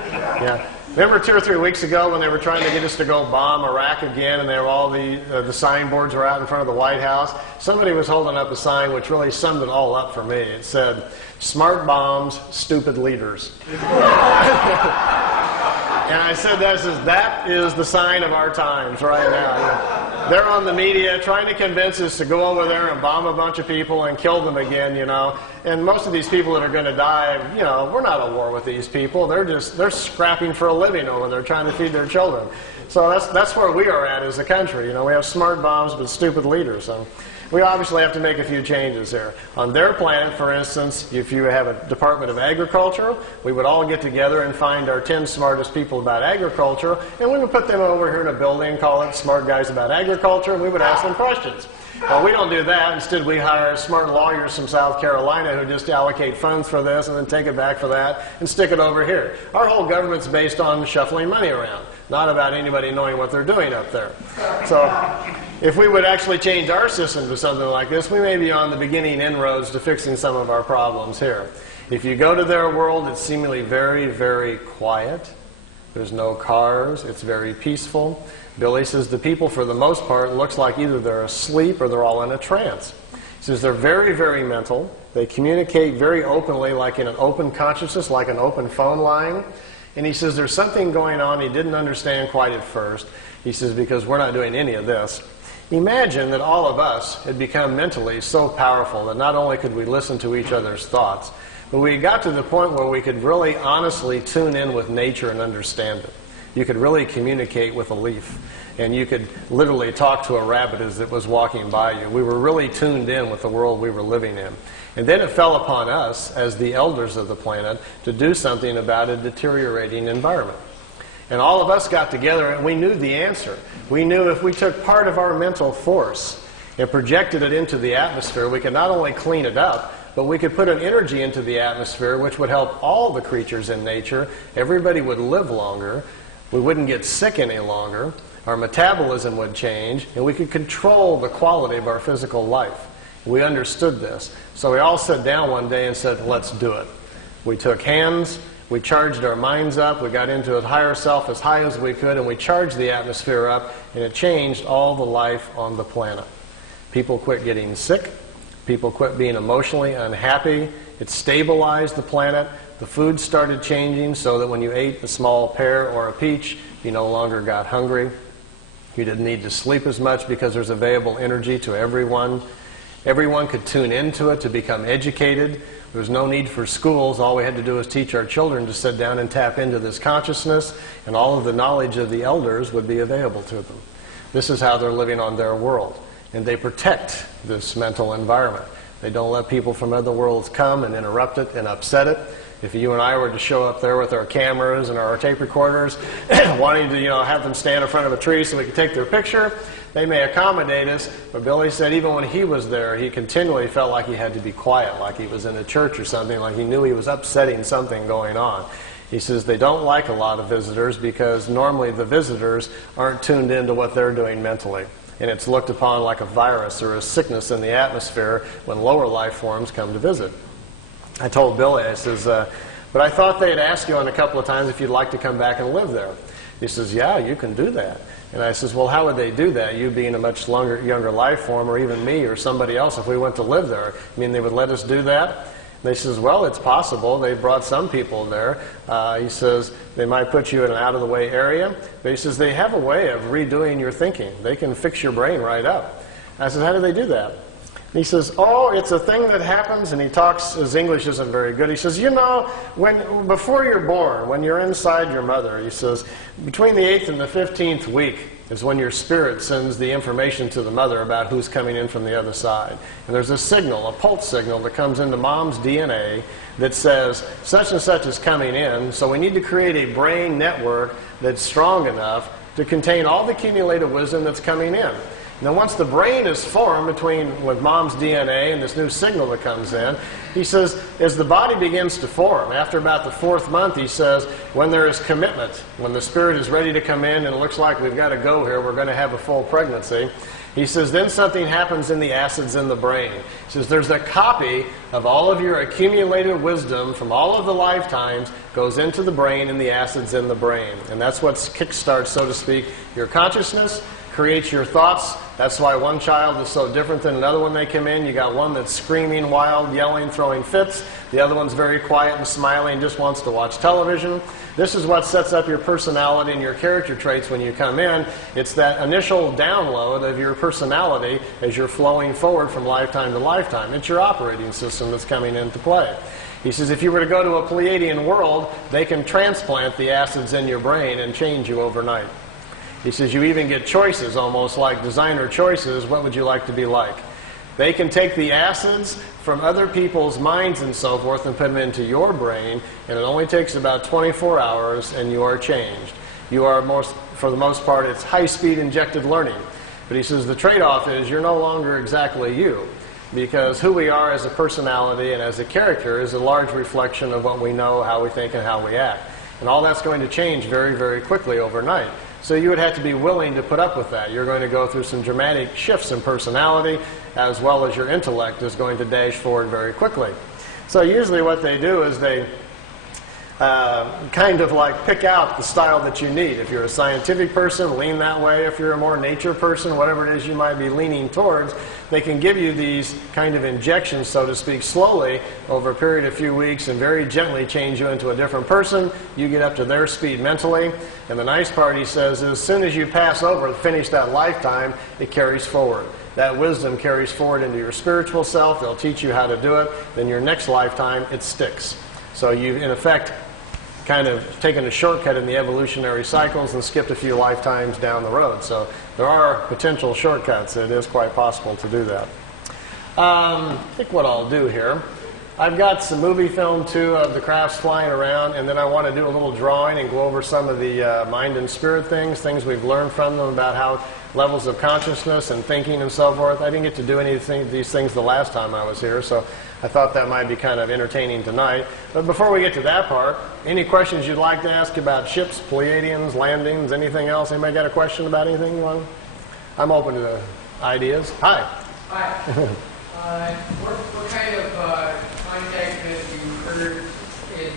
Yeah. Remember 2 or 3 weeks ago when they were trying to get us to go bomb Iraq again, and they were all the signboards were out in front of the White House? Somebody was holding up a sign which really summed it all up for me. It said, "Smart bombs, stupid leaders." And I said, that is the sign of our times right now. They're on the media trying to convince us to go over there and bomb a bunch of people and kill them again, And most of these people that are going to die, we're not at war with these people. They're scrapping for a living over there trying to feed their children. So that's where we are at as a country. We have smart bombs but stupid leaders. So We obviously have to make a few changes here. On their planet, for instance, if you have a Department of Agriculture, we would all get together and find our 10 smartest people about agriculture, and we would put them over here in a building, call it Smart Guys About Agriculture, and we would ask them questions. Well, we don't do that. Instead, we hire smart lawyers from South Carolina who just allocate funds for this and then take it back for that and stick it over here. Our whole government's based on shuffling money around, not about anybody knowing what they're doing up there. So if we would actually change our system to something like this, we may be on the beginning inroads to fixing some of our problems here. If you go to their world, it's seemingly very, very quiet. There's no cars. It's very peaceful. Billy says the people, for the most part, looks like either they're asleep or they're all in a trance. He says they're very, very mental. They communicate very openly, like in an open consciousness, like an open phone line. And he says there's something going on he didn't understand quite at first. He says, because we're not doing any of this. Imagine that all of us had become mentally so powerful that not only could we listen to each other's thoughts, but we got to the point where we could really honestly tune in with nature and understand it. You could really communicate with a leaf, and you could literally talk to a rabbit as it was walking by you. We were really tuned in with the world we were living in. And then it fell upon us, as the elders of the planet, to do something about a deteriorating environment. And all of us got together, and we knew the answer. We knew if we took part of our mental force and projected it into the atmosphere, we could not only clean it up, but we could put an energy into the atmosphere which would help all the creatures in nature. Everybody would live longer. We wouldn't get sick any longer. Our metabolism would change, and we could control the quality of our physical life. We understood this. So we all sat down one day and said, let's do it. We took hands, we charged our minds up, we got into a higher self as high as we could, and we charged the atmosphere up, and it changed all the life on the planet. People quit getting sick. People quit being emotionally unhappy. It stabilized the planet. The food started changing so that when you ate a small pear or a peach, you no longer got hungry. You didn't need to sleep as much because there's available energy to everyone. Everyone could tune into it to become educated. There was no need for schools. All we had to do was teach our children to sit down and tap into this consciousness, and all of the knowledge of the elders would be available to them. This is how they're living on their world. And they protect this mental environment. They don't let people from other worlds come and interrupt it and upset it. If you and I were to show up there with our cameras and our tape recorders, wanting to, have them stand in front of a tree so we could take their picture, they may accommodate us. But Billy said even when he was there, he continually felt like he had to be quiet, like he was in a church or something, like he knew he was upsetting something going on. He says they don't like a lot of visitors because normally the visitors aren't tuned into what they're doing mentally. And it's looked upon like a virus or a sickness in the atmosphere when lower life forms come to visit. I told Billy, I says, but I thought they'd ask you on a couple of times if you'd like to come back and live there. He says, yeah, you can do that. And I says, well, how would they do that? You being a much younger life form, or even me or somebody else, if we went to live there. I mean, they would let us do that? And they says, well, it's possible. They brought some people there. He says, they might put you in an out-of-the-way area. But he says, they have a way of redoing your thinking. They can fix your brain right up. I said, how do they do that? And he says, oh, it's a thing that happens, and he talks, his English isn't very good. He says, before you're born, when you're inside your mother, he says, between the 8th and the 15th week is when your spirit sends the information to the mother about who's coming in from the other side. And there's a signal, a pulse signal that comes into mom's DNA that says, such and such is coming in, so we need to create a brain network that's strong enough to contain all the accumulated wisdom that's coming in. Now, once the brain is formed with mom's DNA and this new signal that comes in, he says, as the body begins to form, after about the 4th month, he says, when there is commitment, when the spirit is ready to come in and it looks like we've got to go here, we're going to have a full pregnancy, he says, then something happens in the acids in the brain. He says, there's a copy of all of your accumulated wisdom from all of the lifetimes goes into the brain and the acids in the brain. And that's what kickstarts, so to speak, your consciousness, creates your thoughts. That's why one child is so different than another when they come in. You got one that's screaming, wild, yelling, throwing fits. The other one's very quiet and smiling, just wants to watch television. This is what sets up your personality and your character traits when you come in. It's that initial download of your personality as you're flowing forward from lifetime to lifetime. It's your operating system that's coming into play. He says if you were to go to a Pleiadian world, they can transplant the acids in your brain and change you overnight. He says you even get choices, almost like designer choices. What would you like to be like? They can take the acids from other people's minds and so forth and put them into your brain, and it only takes about 24 hours and you are changed. You are, for the most part, it's high-speed injected learning. But he says the trade-off is you're no longer exactly you, because who we are as a personality and as a character is a large reflection of what we know, how we think, and how we act. And all that's going to change very, very quickly overnight. So you would have to be willing to put up with that. You're going to go through some dramatic shifts in personality, as well as your intellect is going to dash forward very quickly. So usually what they do is they kind of like pick out the style that you need. If you're a scientific person, lean that way. If you're a more nature person, whatever it is you might be leaning towards, they can give you these kind of injections, so to speak, slowly over a period of a few weeks and very gently change you into a different person. You get up to their speed mentally. And the nice part, he says, is as soon as you pass over and finish that lifetime, it carries forward. That wisdom carries forward into your spiritual self. They'll teach you how to do it. Then your next lifetime, it sticks. So you've, in effect, kind of taken a shortcut in the evolutionary cycles and skipped a few lifetimes down the road. So there are potential shortcuts. It is quite possible to do that. I think what I'll do here, I've got some movie film too of the crafts flying around, and then I want to do a little drawing and go over some of the mind and spirit things we've learned from them about how levels of consciousness and thinking and so forth. I didn't get to do any of these things the last time I was here, so I thought that might be kind of entertaining tonight. But before we get to that part, any questions you'd like to ask about ships, Pleiadians, landings, anything else? Anybody got a question about anything you want? I'm open to ideas. Hi. Hi. What kind of contact have you heard is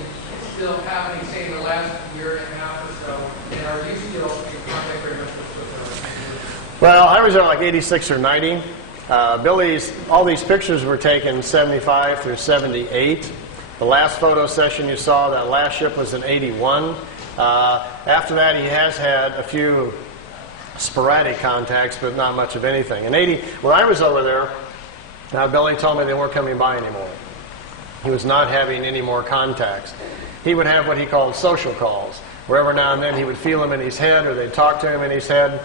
still happening, say, in the last year and a half or so? And are you still in contact very much with Well, I was at like 86 or 90. All these pictures were taken 75 through 78. The last photo session you saw, that last ship was in 81. After that, he has had a few sporadic contacts, but not much of anything. In 80, when I was over there, Billy told me they weren't coming by anymore. He was not having any more contacts. He would have what he called social calls, where every now and then he would feel them in his head, or they'd talk to him in his head.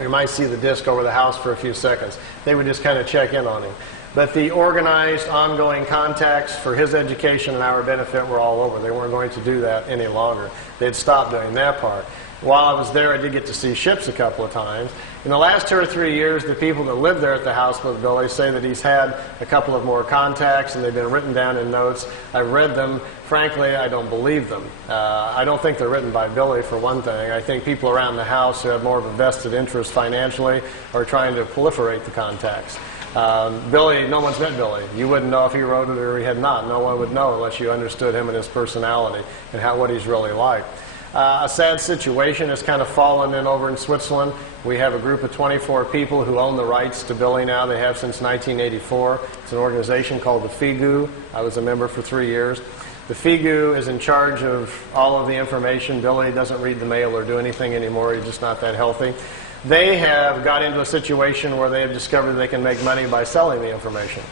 You might see the disc over the house for a few seconds. They would just kind of check in on him. But the organized, ongoing contacts for his education and our benefit were all over. They weren't going to do that any longer. They'd stopped doing that part. While I was there, I did get to see ships a couple of times. In the last 2 or 3 years, the people that live there at the house with Billy say that he's had a couple of more contacts, and they've been written down in notes. I've read them. Frankly, I don't believe them. I don't think they're written by Billy, for one thing. I think people around the house who have more of a vested interest financially are trying to proliferate the contacts. Billy, no one's met Billy. You wouldn't know if he wrote it or he had not. No one would know unless you understood him and his personality and what he's really like. A sad situation has kind of fallen in over in Switzerland. We have a group of 24 people who own the rights to Billy now. They have since 1984. It's an organization called the FIGU. I was a member for 3 years. The FIGU is in charge of all of the information. Billy doesn't read the mail or do anything anymore. He's just not that healthy. They have got into a situation where they have discovered they can make money by selling the information.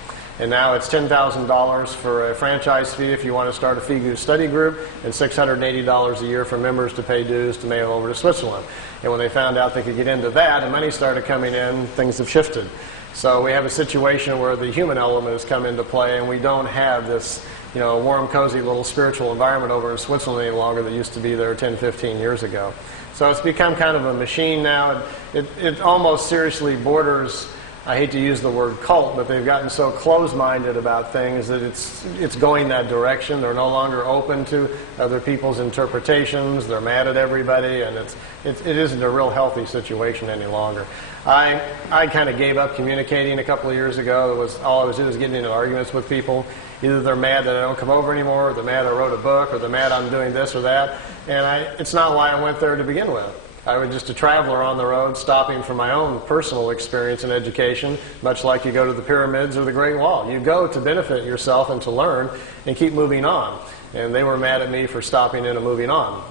And now it's $10,000 for a franchise fee if you want to start a FIGU study group, and $680 a year for members to pay dues to mail over to Switzerland. And when they found out they could get into that and money started coming in, things have shifted. So we have a situation where the human element has come into play, and we don't have this warm, cozy little spiritual environment over in Switzerland any longer that used to be there 10, 15 years ago. So it's become kind of a machine now. It almost seriously borders, I hate to use the word cult, but they've gotten so closed-minded about things that it's going that direction. They're no longer open to other people's interpretations. They're mad at everybody, and it isn't a real healthy situation any longer. I kind of gave up communicating a couple of years ago. All I was doing was getting into arguments with people. Either they're mad that I don't come over anymore, or they're mad I wrote a book, or they're mad I'm doing this or that. And it's not why I went there to begin with. I was just a traveler on the road, stopping for my own personal experience and education, much like you go to the pyramids or the Great Wall. You go to benefit yourself and to learn and keep moving on. And they were mad at me for stopping in and moving on.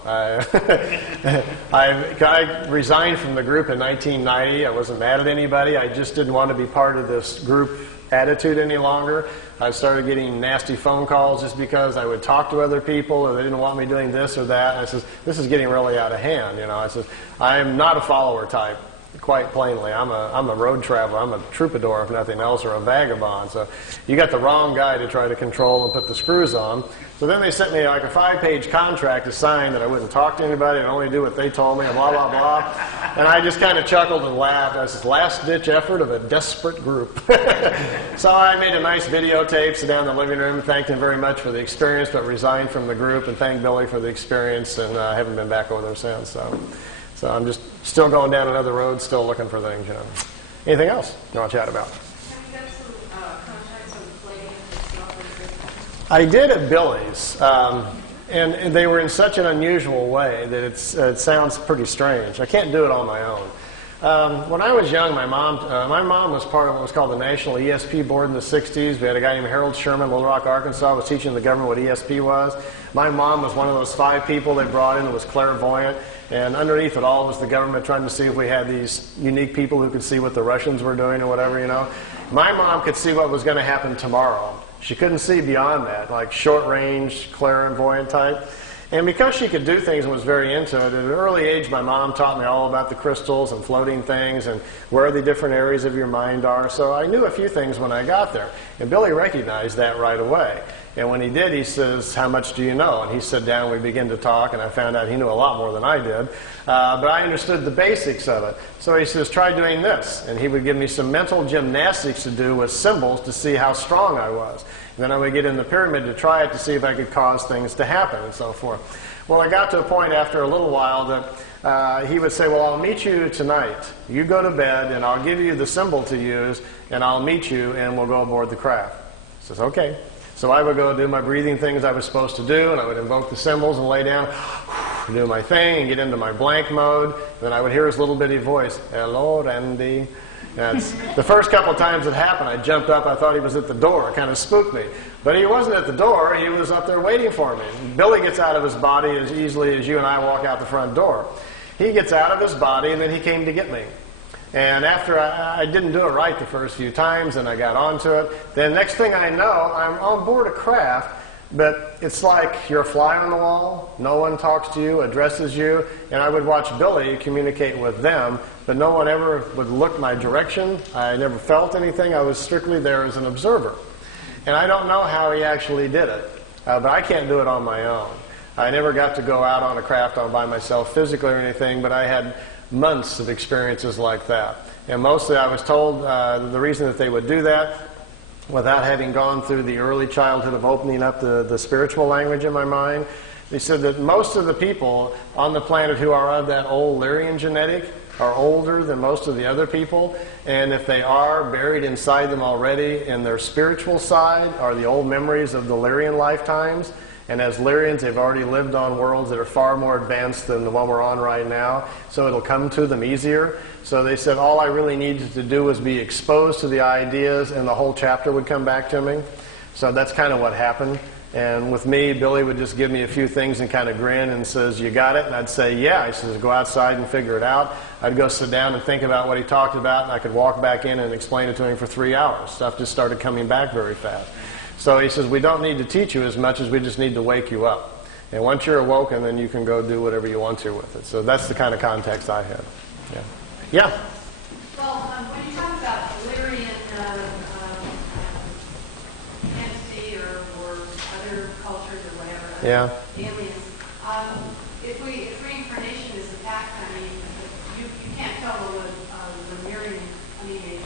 I resigned from the group in 1990. I wasn't mad at anybody. I just didn't want to be part of this group attitude any longer. I started getting nasty phone calls just because I would talk to other people, or they didn't want me doing this or that. And I says, this is getting really out of hand. I says, I'm not a follower type. quite plainly. I'm a road traveler. I'm a troubadour, if nothing else, or a vagabond. So you got the wrong guy to try to control and put the screws on. So then they sent me like a 5-page contract to sign that I wouldn't talk to anybody and only do what they told me, and blah, blah, blah. And I just kind of chuckled and laughed. I said, last-ditch effort of a desperate group. So I made a nice videotape, sit down in the living room, thanked him very much for the experience, but resigned from the group, and thanked Billy for the experience, and I haven't been back over there since. So I'm just still going down another road, still looking for things, you know. Anything else you want to chat about? Have you got some contacts on Pleiadian? I did at Billy's, and they were in such an unusual way that it sounds pretty strange. I can't do it on my own. When I was young, my mom was part of what was called the National ESP Board in the 60s. We had a guy named Harold Sherman, Little Rock, Arkansas, was teaching the government what ESP was. My mom was one of those 5 people they brought in that was clairvoyant. And underneath it all was the government trying to see if we had these unique people who could see what the Russians were doing or whatever, you know. My mom could see what was going to happen tomorrow. She couldn't see beyond that, like short-range, clairvoyant type. And because she could do things and was very into it, at an early age my mom taught me all about the crystals and floating things and where the different areas of your mind are. So I knew a few things when I got there. And Billy recognized that right away. And when he did, he says, "How much do you know?" And he sat down, we began to talk, and I found out he knew a lot more than I did. But I understood the basics of it. So he says, "Try doing this." And he would give me some mental gymnastics to do with symbols to see how strong I was. And then I would get in the pyramid to try it to see if I could cause things to happen and so forth. Well, I got to a point after a little while that he would say, "Well, I'll meet you tonight. You go to bed, and I'll give you the symbol to use, and I'll meet you, and we'll go aboard the craft." I says, "Okay." So I would go do my breathing things I was supposed to do, and I would invoke the symbols and lay down, do my thing, and get into my blank mode. Then I would hear his little bitty voice, "Hello, Randy." And the first couple of times it happened, I jumped up. I thought he was at the door. It kind of spooked me. But he wasn't at the door. He was up there waiting for me. Billy gets out of his body as easily as you and I walk out the front door. He gets out of his body, and then he came to get me. And after I didn't do it right the first few times, and I got onto it, then next thing I know, I'm on board a craft, but it's like you're a fly on the wall. No one talks to you, addresses you, and I would watch Billy communicate with them, but no one ever would look my direction. I never felt anything. I was strictly there as an observer. And I don't know how he actually did it, but I can't do it on my own. I never got to go out on a craft all by myself physically or anything, but I had months of experiences like that. And mostly I was told the reason that they would do that, without having gone through the early childhood of opening up the spiritual language in my mind, they said that most of the people on the planet who are of that old Lyrian genetic are older than most of the other people, and if they are, buried inside them already in their spiritual side are the old memories of the Lyrian lifetimes. And as Lyrians, they've already lived on worlds that are far more advanced than the one we're on right now, so it'll come to them easier. So they said all I really needed to do was be exposed to the ideas, and the whole chapter would come back to me. So that's kind of what happened. And with me, Billy would just give me a few things and kind of grin and says, "You got it?" And I'd say, "Yeah." He says, "Go outside and figure it out." I'd go sit down and think about what he talked about, and I could walk back in and explain it to him for 3 hours. Stuff just started coming back very fast. So he says, "We don't need to teach you as much as we just need to wake you up. And once you're awoken, then you can go do whatever you want to with it." So that's the kind of context I had. Yeah. Yeah? Well, when you talk about Lyrian entity or other cultures or whatever, Yeah. aliens, if reincarnation is a fact, I mean, you can't tell the Lyrian, I mean,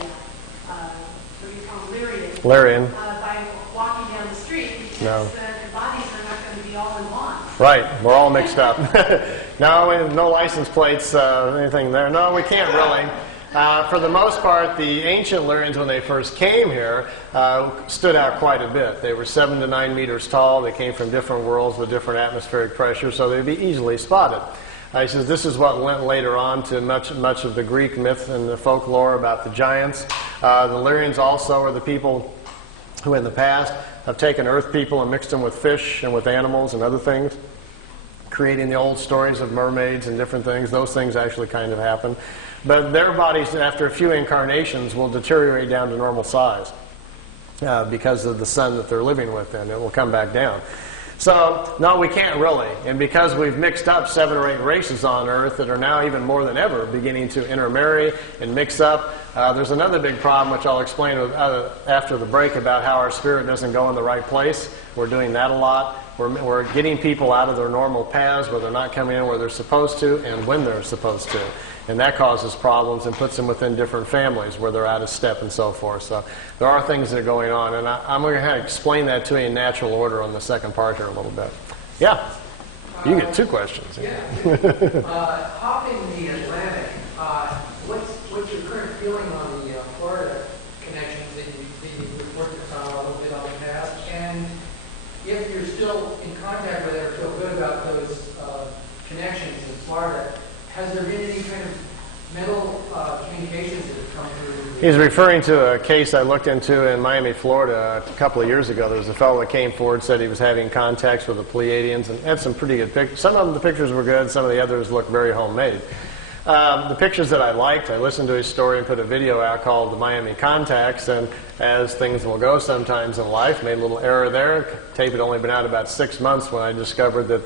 what do you call Lyrian? Lyrian. By walking down the street, because No. their bodies are not going to be all in one. Right. We're all mixed up. No license plates, anything there. No, we can't really. For the most part, the ancient Lyrians, when they first came here, stood out quite a bit. They were 7 to 9 meters tall. They came from different worlds with different atmospheric pressure, so they'd be easily spotted. He says this is what went later on to much of the Greek myth and the folklore about the giants. The Lyrians also are the people who in the past have taken earth people and mixed them with fish and with animals and other things, creating the old stories of mermaids and different things. Those things actually kind of happen. But their bodies, after a few incarnations, will deteriorate down to normal size because of the sun that they're living with, and it will come back down. So, no, we can't really. And because we've mixed up 7 or 8 races on Earth that are now even more than ever beginning to intermarry and mix up, there's another big problem, which I'll explain after the break, about how our spirit doesn't go in the right place. We're doing that a lot. We're getting people out of their normal paths where they're not coming in where they're supposed to and when they're supposed to. And that causes problems and puts them within different families where they're out of step and so forth. So there are things that are going on. And I'm going to kind of explain that to you in natural order on the second part here a little bit. Yeah? You get 2 questions. Yeah. Hopping the Atlantic, what's your current feeling on the Florida connections that you've worked on a little bit on the past? And if you're still in contact with it or feel good about those connections in Florida, has there been any kind of mental communications that have come through? He's referring to a case I looked into in Miami, Florida a couple of years ago. There was a fellow that came forward, said he was having contacts with the Pleiadians, and had some pretty good pictures. Some of them, the pictures were good. Some of the others looked very homemade. The pictures that I liked, I listened to his story and put a video out called The Miami Contacts, and as things will go sometimes in life, made a little error there. Tape had only been out about 6 months when I discovered that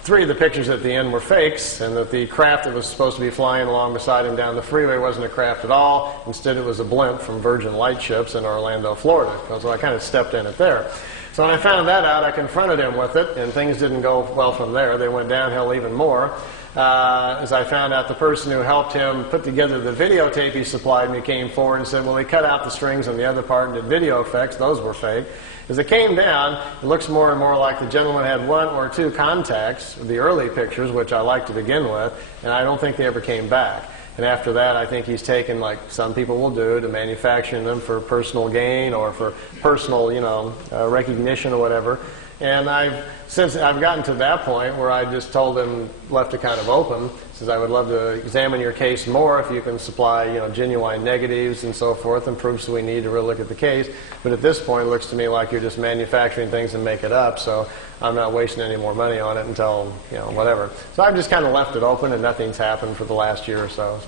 3 of the pictures at the end were fakes, and that the craft that was supposed to be flying along beside him down the freeway wasn't a craft at all. Instead, it was a blimp from Virgin Lightships in Orlando, Florida. So I kind of stepped in it there. So when I found that out, I confronted him with it, and things didn't go well from there. They went downhill even more. As I found out the person who helped him put together the videotape he supplied me came forward and said, well, he cut out the strings on the other part and did video effects. Those were fake. As it came down, it looks more and more like the gentleman had 1 or 2 contacts, the early pictures, which I liked to begin with, and I don't think they ever came back. And after that, I think he's taken, like some people will do, to manufacturing them for personal gain or for personal, recognition or whatever. And since I've gotten to that point where I just told him, left it kind of open, says I would love to examine your case more if you can supply, genuine negatives and so forth and proofs we need to really look at the case. But at this point, it looks to me like you're just manufacturing things and make it up. So I'm not wasting any more money on it until, whatever. So I've just kind of left it open, and nothing's happened for the last year or so.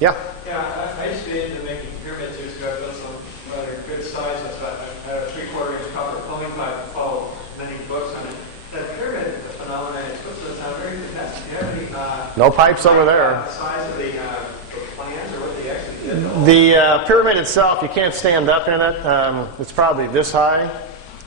Yeah? Yeah, I used to be into making pyramids years ago. I built some rather good size. I had a 3/4-inch copper pulling pipe and followed many books on it. That pyramid phenomenon in Switzerland sounds very fantastic. Do you have any no pipes over there. The size of the plans or what they actually did? The pyramid itself, you can't stand up in it. It's probably this high,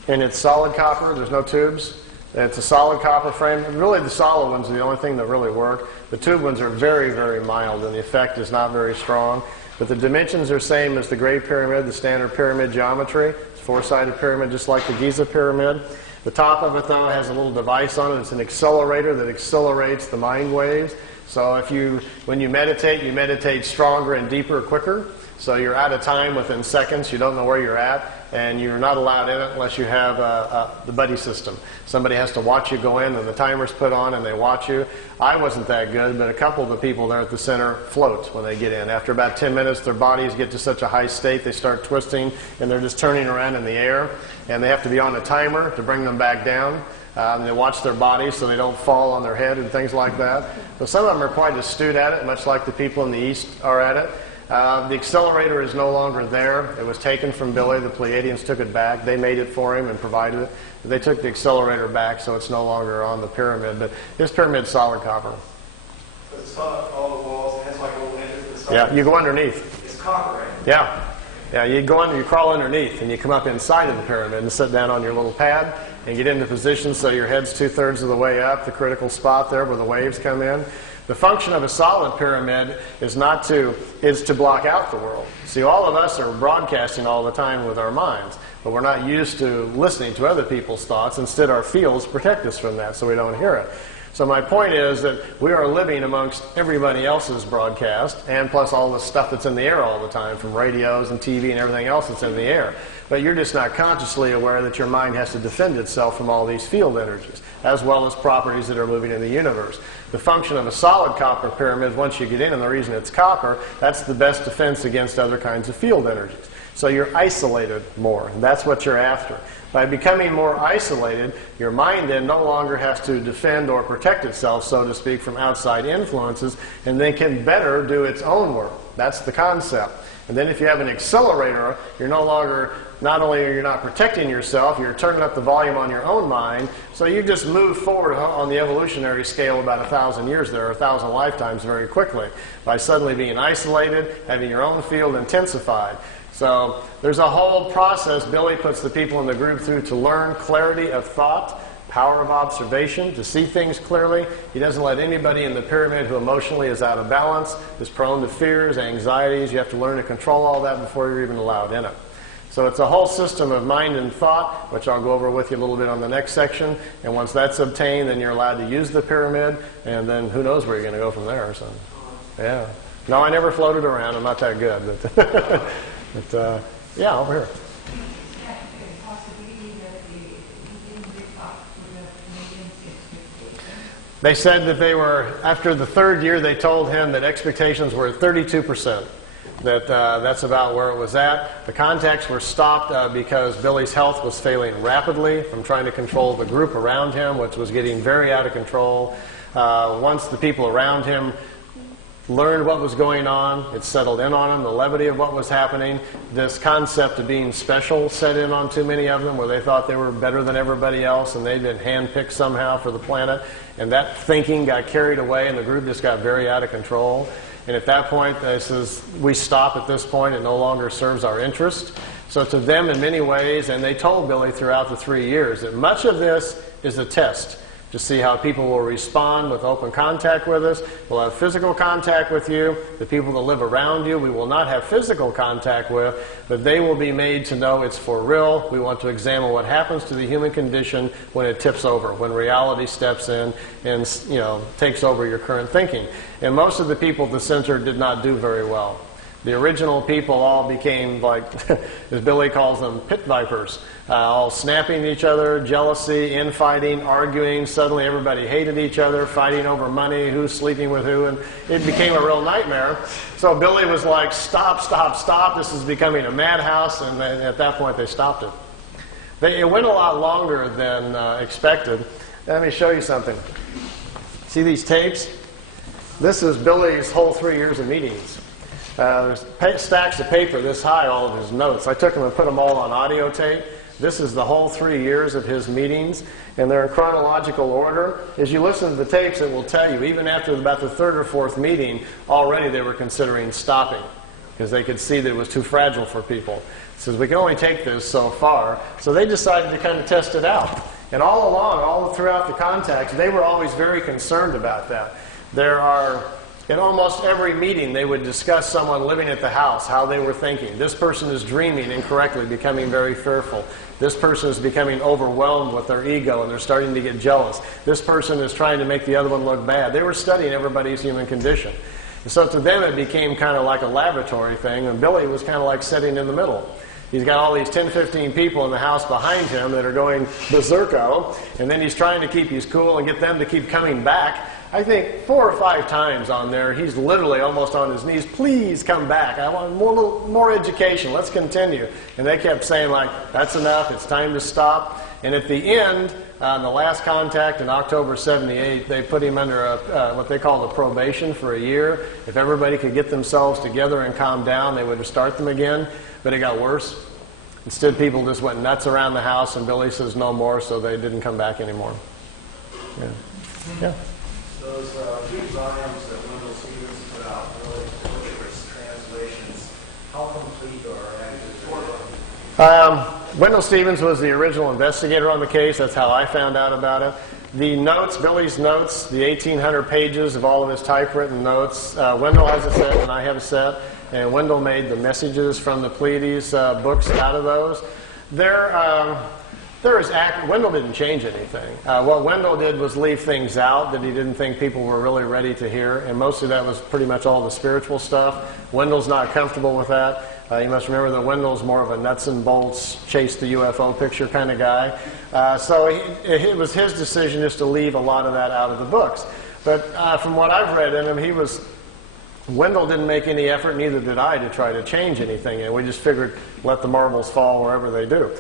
and it's solid copper. There's no tubes. It's a solid copper frame. Really, the solid ones are the only thing that really work. The tube ones are very, very mild, and the effect is not very strong. But the dimensions are same as the Great Pyramid, the standard pyramid geometry. It's a 4-sided pyramid, just like the Giza Pyramid. The top of it, though, has a little device on it. It's an accelerator that accelerates the mind waves. So when you meditate stronger and deeper, quicker. So you're out of time within seconds. You don't know where you're at, and you're not allowed in it unless you have the buddy system. Somebody has to watch you go in, and the timer's put on, and they watch you. I wasn't that good, but a couple of the people there at the center float when they get in. After about 10 minutes, their bodies get to such a high state, they start twisting, and they're just turning around in the air. And they have to be on a timer to bring them back down. They watch their bodies so they don't fall on their head and things like that. So some of them are quite astute at it, much like the people in the East are at it. The accelerator is no longer there. It was taken from Billy. The Pleiadians took it back. They made it for him and provided it. They took the accelerator back, so it's no longer on the pyramid. But this pyramid's solid copper. So it's solid, all the walls, and it's like a little entrance. Yeah, you go underneath. It's copper, right? Yeah. Yeah, you go under, you crawl underneath, and you come up inside of the pyramid and sit down on your little pad and get into position so your head's 2/3 of the way up, the critical spot there where the waves come in. The function of a solid pyramid is to block out the world. See, all of us are broadcasting all the time with our minds, but we're not used to listening to other people's thoughts. Instead, our fields protect us from that so we don't hear it. So my point is that we are living amongst everybody else's broadcast, and plus all the stuff that's in the air all the time, from radios and TV and everything else that's in the air. But you're just not consciously aware that your mind has to defend itself from all these field energies, as well as properties that are moving in the universe. The function of a solid copper pyramid, once you get in, and the reason it's copper, that's the best defense against other kinds of field energies. So you're isolated more, and that's what you're after. By becoming more isolated, your mind then no longer has to defend or protect itself, so to speak, from outside influences, and then can better do its own work. That's the concept. And then if you have an accelerator, you're no longer not only are you not protecting yourself, you're turning up the volume on your own mind. So you just move forward on the evolutionary scale about 1,000 years there, or 1,000 lifetimes very quickly, by suddenly being isolated, having your own field intensified. So there's a whole process Billy puts the people in the group through to learn clarity of thought, power of observation, to see things clearly. He doesn't let anybody in the pyramid who emotionally is out of balance, is prone to fears, anxieties. You have to learn to control all that before you're even allowed in it. So it's a whole system of mind and thought, which I'll go over with you a little bit on the next section. And once that's obtained, then you're allowed to use the pyramid, and then who knows where you're going to go from there. So, yeah. No, I never floated around. I'm not that good. But yeah, over here. They said that they were, after the third year, they told him that expectations were at 32%. That's about where it was at. The contacts were stopped because Billy's health was failing rapidly from trying to control the group around him, which was getting very out of control. Once the people around him learned what was going on, it settled in on them, the levity of what was happening. This concept of being special set in on too many of them, where they thought they were better than everybody else and they'd been handpicked somehow for the planet. And that thinking got carried away and the group just got very out of control. And at that point, they says, we stop at this point. It no longer serves our interest. So to them, in many ways, and they told Billy throughout the 3 years, that much of this is a test to see how people will respond with open contact with us. We'll have physical contact with you. The people that live around you, we will not have physical contact with, but they will be made to know it's for real. We want to examine what happens to the human condition when it tips over, when reality steps in and, takes over your current thinking. And most of the people at the center did not do very well. The original people all became like, as Billy calls them, pit vipers, all snapping at each other, jealousy, infighting, arguing. Suddenly everybody hated each other, fighting over money, who's sleeping with who, and it became a real nightmare. So Billy was like, stop, stop, stop. This is becoming a madhouse, and then at that point they stopped it. It went a lot longer than expected. Let me show you something. See these tapes? This is Billy's whole 3 years of meetings. There's stacks of paper this high, all of his notes. I took them and put them all on audio tape. This is the whole 3 years of his meetings, and they're in chronological order. As you listen to the tapes, it will tell you, even after about the third or fourth meeting, already they were considering stopping because they could see that it was too fragile for people. It says, we can only take this so far. So they decided to kind of test it out. And all along, all throughout the contacts, they were always very concerned about that. In almost every meeting, they would discuss someone living at the house, how they were thinking. This person is dreaming incorrectly, becoming very fearful. This person is becoming overwhelmed with their ego, and they're starting to get jealous. This person is trying to make the other one look bad. They were studying everybody's human condition. And so to them, it became kind of like a laboratory thing, and Billy was kind of like sitting in the middle. He's got all these 10, 15 people in the house behind him that are going berserko, and then he's trying to keep his cool and get them to keep coming back. I think 4 or 5 times on there, he's literally almost on his knees, please come back. I want more education. Let's continue. And they kept saying, like, that's enough. It's time to stop. And at the end, the last contact in October 78, they put him under what they called a probation for a year. If everybody could get themselves together and calm down, they would start them again. But it got worse. Instead, people just went nuts around the house, and Billy says no more, so they didn't come back anymore. Yeah. Yeah. Those big volumes that Wendell Stevens put out, really rigorous translations, how complete or accurate? Wendell Stevens was the original investigator on the case. That's how I found out about it. The notes, Billy's notes, the 1,800 pages of all of his typewritten notes, Wendell has a set and I have a set, and Wendell made the messages from the Pleiades books out of those. Wendell didn't change anything. What Wendell did was leave things out that he didn't think people were really ready to hear, and most of that was pretty much all the spiritual stuff. Wendell's not comfortable with that. You must remember that Wendell's more of a nuts and bolts, chase the UFO picture kind of guy. So it was his decision just to leave a lot of that out of the books. But from what I've read in him, Wendell didn't make any effort, neither did I, to try to change anything. And we just figured, let the marbles fall wherever they do.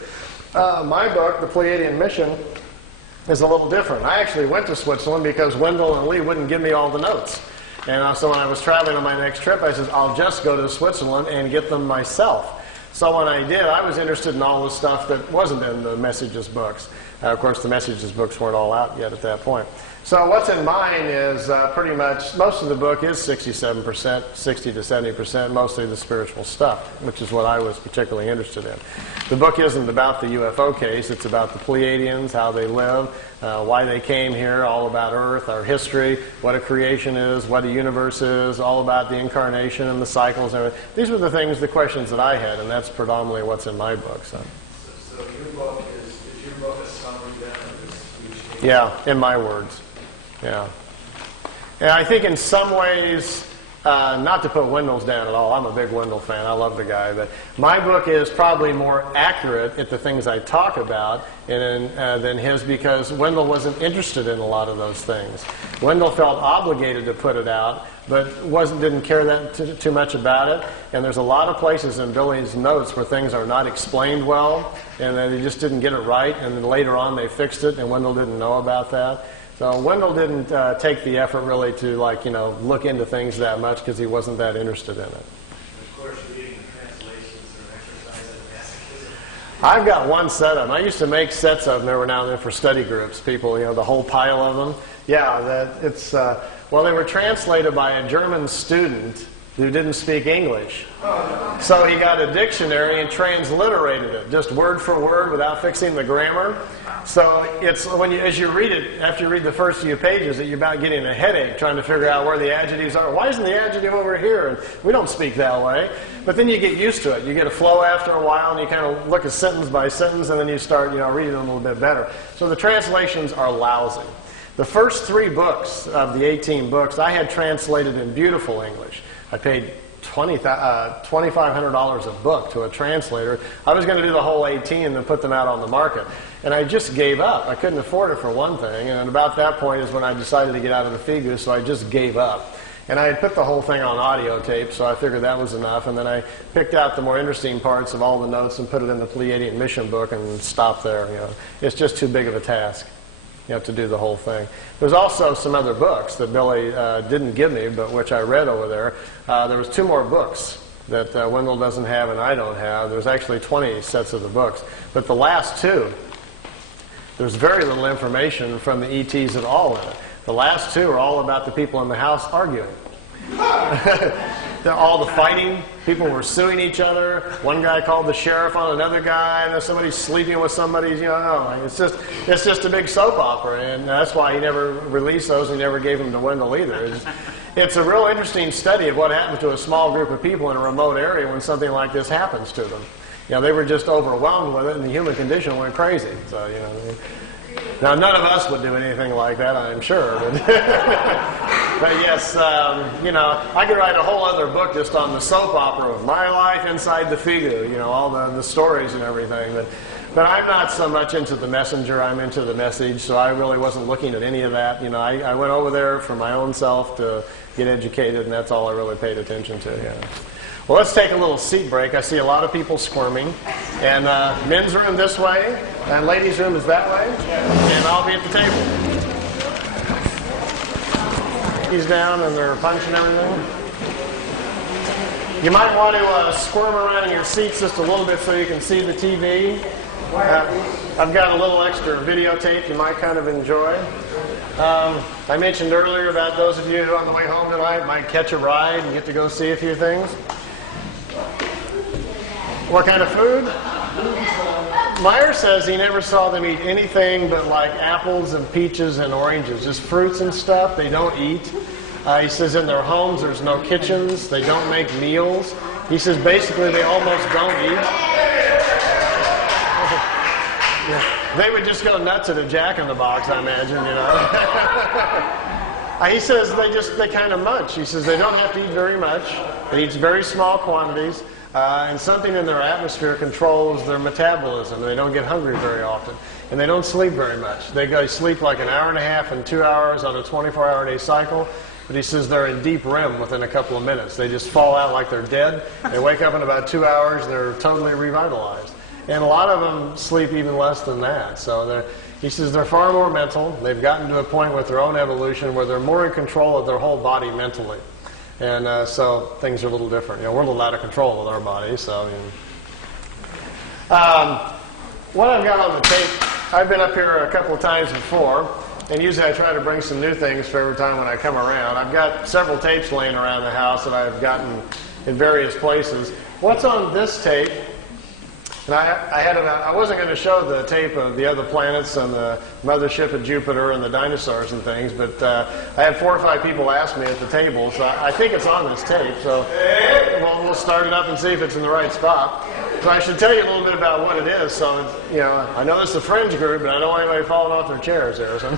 My book, The Pleiadian Mission, is a little different. I actually went to Switzerland because Wendell and Lee wouldn't give me all the notes. And so when I was traveling on my next trip, I said, I'll just go to Switzerland and get them myself. So when I did, I was interested in all the stuff that wasn't in the Messages books. Of course, the Messages books weren't all out yet at that point. So what's in mine is pretty much, most of the book is 67%, 60 to 70%, mostly the spiritual stuff, which is what I was particularly interested in. The book isn't about the UFO case, it's about the Pleiadians, how they live, why they came here, all about Earth, our history, what a creation is, what a universe is, all about the incarnation and the cycles and everything. These were the things, the questions that I had, and that's predominantly what's in my book. So your book is your book a summary then of this huge case? yeah, in my words. Yeah. And I think in some ways, not to put Wendell's down at all, I'm a big Wendell fan, I love the guy, but my book is probably more accurate at the things I talk about than his, because Wendell wasn't interested in a lot of those things. Wendell felt obligated to put it out, but didn't care that too much about it. And there's a lot of places in Billy's notes where things are not explained well, and they just didn't get it right, and then later on they fixed it, and Wendell didn't know about that. So Wendell didn't take the effort really to, like, look into things that much because he wasn't that interested in it. Of course, reading the translations are an exercise in masochism. I've got one set of them. I used to make sets of them every now and then for study groups. People, the whole pile of them. Yeah, well, they were translated by a German student who didn't speak English. So he got a dictionary and transliterated it, just word for word without fixing the grammar. So it's as you read it, after you read the first few pages, that you're about getting a headache trying to figure out where the adjectives are. Why isn't the adjective over here? And we don't speak that way. But then you get used to it. You get a flow after a while, and you kind of look at sentence by sentence, and then you start reading them a little bit better. So the translations are lousy. The first 3 books of the 18 books I had translated in beautiful English. I paid $2,500 a book to a translator. I was going to do the whole 18 and then put them out on the market. And I just gave up. I couldn't afford it for one thing. And about that point is when I decided to get out of the figure, so I just gave up. And I had put the whole thing on audio tape, so I figured that was enough. And then I picked out the more interesting parts of all the notes and put it in the Pleiadian mission book and stopped there. It's just too big of a task. To do the whole thing. There's also some other books that Billy didn't give me, but which I read over there. There was 2 more books that Wendell doesn't have and I don't have. There's actually 20 sets of the books. But the last 2, there's very little information from the ETs at all in it. The last 2 are all about the people in the house arguing. All the fighting, people were suing each other. One guy called the sheriff on another guy, and somebody's sleeping with somebody. It's just a big soap opera, and that's why he never released those. He never gave them to Wendell either. It's a real interesting study of what happens to a small group of people in a remote area when something like this happens to them. They were just overwhelmed with it, and the human condition went crazy. So now none of us would do anything like that, I'm sure. But yes, I could write a whole other book just on the soap opera of my life inside the figure, all the stories and everything. But I'm not so much into the messenger, I'm into the message, so I really wasn't looking at any of that. I went over there for my own self to get educated, and that's all I really paid attention to. Well, let's take a little seat break. I see a lot of people squirming. And men's room this way, and ladies' room is that way. And I'll be at the table. He's down, and they're punching everything. You might want to squirm around in your seats just a little bit so you can see the TV. I've got a little extra videotape you might kind of enjoy. I mentioned earlier about those of you who on the way home tonight might catch a ride and get to go see a few things. What kind of food? Meier says he never saw them eat anything but like apples and peaches and oranges, just fruits and stuff. They don't eat. He says in their homes there's no kitchens. They don't make meals. He says basically they almost don't eat. They would just go nuts at a Jack-in-the-Box, I imagine, He says they kind of munch. He says they don't have to eat very much. They eat very small quantities. And something in their atmosphere controls their metabolism. They don't get hungry very often. And they don't sleep very much. They go sleep like an hour and a half and 2 hours on a 24-hour-a-day cycle. But he says they're in deep REM within a couple of minutes. They just fall out like they're dead. They wake up in about 2 hours. They're totally revitalized. And a lot of them sleep even less than that. So he says they're far more mental. They've gotten to a point with their own evolution where they're more in control of their whole body mentally. And so things are a little different. We're a little out of control with our bodies. So, What I've got on the tape, I've been up here a couple of times before, and usually I try to bring some new things for every time when I come around. I've got several tapes laying around the house that I've gotten in various places. What's on this tape? And I wasn't going to show the tape of the other planets and the mothership of Jupiter and the dinosaurs and things, but I had 4 or 5 people ask me at the table, so I think it's on this tape. So we'll start it up and see if it's in the right spot. So I should tell you a little bit about what it is. So, you know, I know this is a fringe group, but I don't want anybody falling off their chairs there. So.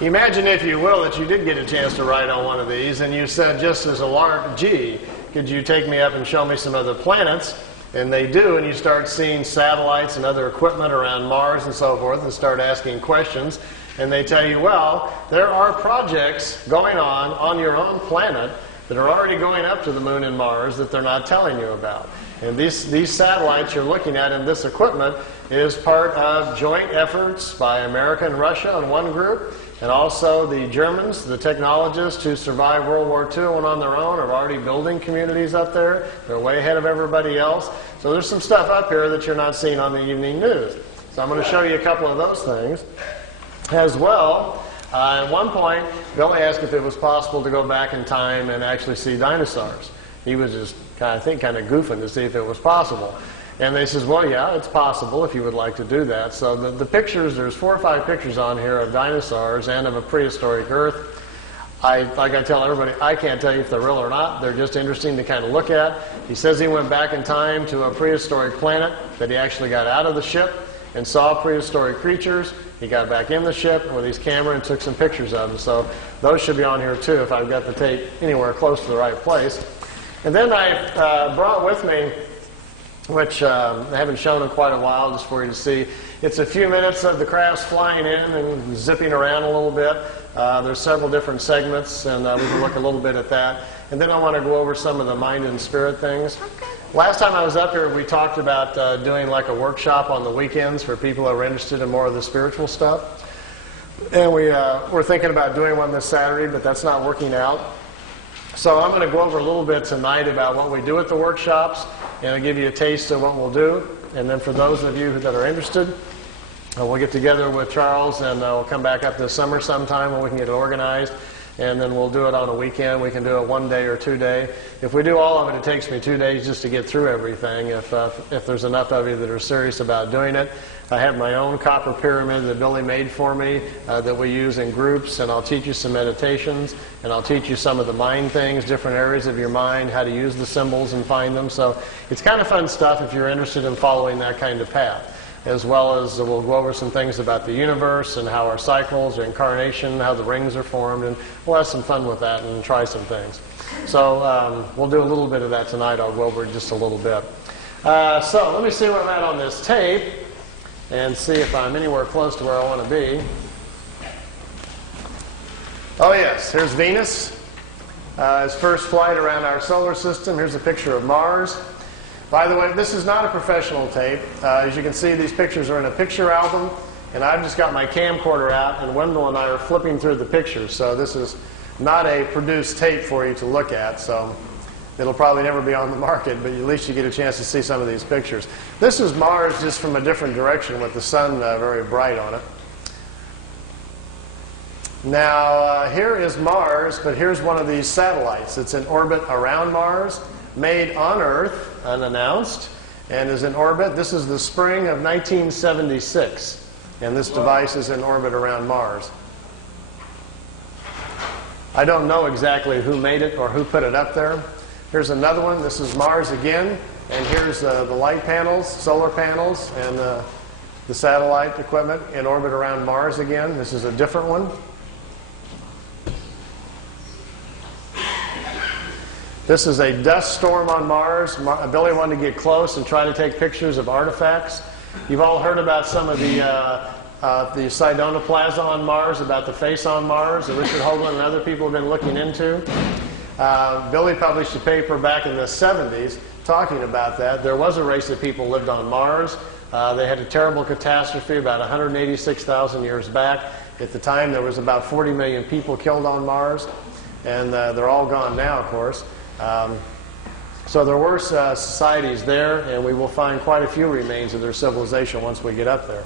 Imagine, if you will, that you did get a chance to ride on one of these, and you said, just as a lark, gee, could you take me up and show me some other planets? And they do, and you start seeing satellites and other equipment around Mars and so forth, and start asking questions. And they tell you, well, there are projects going on your own planet that are already going up to the moon and Mars that they're not telling you about. And these satellites you're looking at and this equipment is part of joint efforts by America and Russia in one group, and also the Germans, the technologists who survived World War II and went on their own, are already building communities up there. They're way ahead of everybody else. So there's some stuff up here that you're not seeing on the evening news. So I'm going to show you a couple of those things as well. At one point, Billy asked if it was possible to go back in time and actually see dinosaurs. He was just kind of goofing to see if it was possible. And they says, well, yeah, it's possible if you would like to do that. So the pictures, there's 4 or 5 pictures on here of dinosaurs and of a prehistoric Earth. Like I tell everybody, I can't tell you if they're real or not. They're just interesting to kind of look at. He says he went back in time to a prehistoric planet, that he actually got out of the ship and saw prehistoric creatures. He got back in the ship with his camera and took some pictures of them. So those should be on here too if I've got the tape anywhere close to the right place. And then I brought with me, which I haven't shown in quite a while, just for you to see. It's a few minutes of the crafts flying in and zipping around a little bit. There's several different segments, and we can look a little bit at that. And then I want to go over some of the mind and spirit things. Okay. Last time I was up here, we talked about doing like a workshop on the weekends for people who are interested in more of the spiritual stuff. And we're thinking about doing one this Saturday, but that's not working out. So I'm going to go over a little bit tonight about what we do at the workshops, and I'll give you a taste of what we'll do. And then for those of you that are interested, we'll get together with Charles, and we'll come back up this summer sometime when we can get it organized. And then we'll do it on a weekend. We can do it 1 day or 2 day. If we do all of it, it takes me 2 days just to get through everything, if there's enough of you that are serious about doing it. I have my own copper pyramid that Billy made for me that we use in groups, and I'll teach you some meditations, and I'll teach you some of the mind things, different areas of your mind, how to use the symbols and find them. So it's kind of fun stuff if you're interested in following that kind of path. As well as we'll go over some things about the universe and how our cycles, our incarnation, how the rings are formed, and we'll have some fun with that and try some things. So we'll do a little bit of that tonight. I'll go over it just a little bit. So let me see where I'm at on this tape and see if I'm anywhere close to where I want to be. Oh yes, here's Venus. His first flight around our solar system. Here's a picture of Mars. By the way, this is not a professional tape. As you can see, these pictures are in a picture album, and I've just got my camcorder out, and Wendell and I are flipping through the pictures. So this is not a produced tape for you to look at, so it'll probably never be on the market, but at least you get a chance to see some of these pictures. This is Mars just from a different direction with the sun very bright on it. Now, here is Mars, but here's one of these satellites. It's in orbit around Mars, made on Earth, unannounced, and is in orbit. This is the spring of 1976, and this device is in orbit around Mars. I don't know exactly who made it or who put it up there. Here's another one. This is Mars again, and here's the light panels, solar panels, and the satellite equipment in orbit around Mars again. This is a different one. This is a dust storm on Mars. Billy wanted to get close and try to take pictures of artifacts. You've all heard about some of the Sidonoplasma on Mars, about the face on Mars that Richard Hoagland and other people have been looking into. Billy published a paper back in the 70s talking about that. There was a race of people lived on Mars. They had a terrible catastrophe about 186,000 years back. At the time, there was about 40 million people killed on Mars, and they're all gone now, of course. So there were societies there, and we will find quite a few remains of their civilization once we get up there.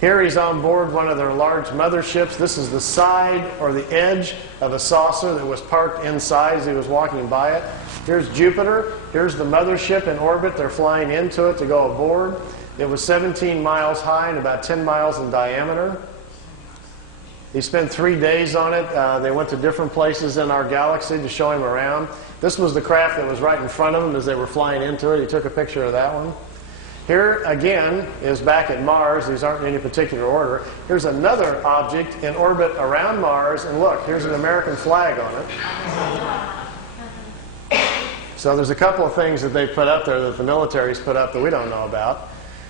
Here he's on board one of their large motherships. This is the side or the edge of a saucer that was parked inside as he was walking by it. Here's Jupiter. Here's the mothership in orbit. They're flying into it to go aboard. It was 17 miles high and about 10 miles in diameter. He spent 3 days on it. They went to different places in our galaxy to show him around. This was the craft that was right in front of him as they were flying into it. He took a picture of that one. Here, again, is back at Mars. These aren't in any particular order. Here's another object in orbit around Mars, and look, here's an American flag on it. So there's a couple of things that they put up there that the military's put up that we don't know about.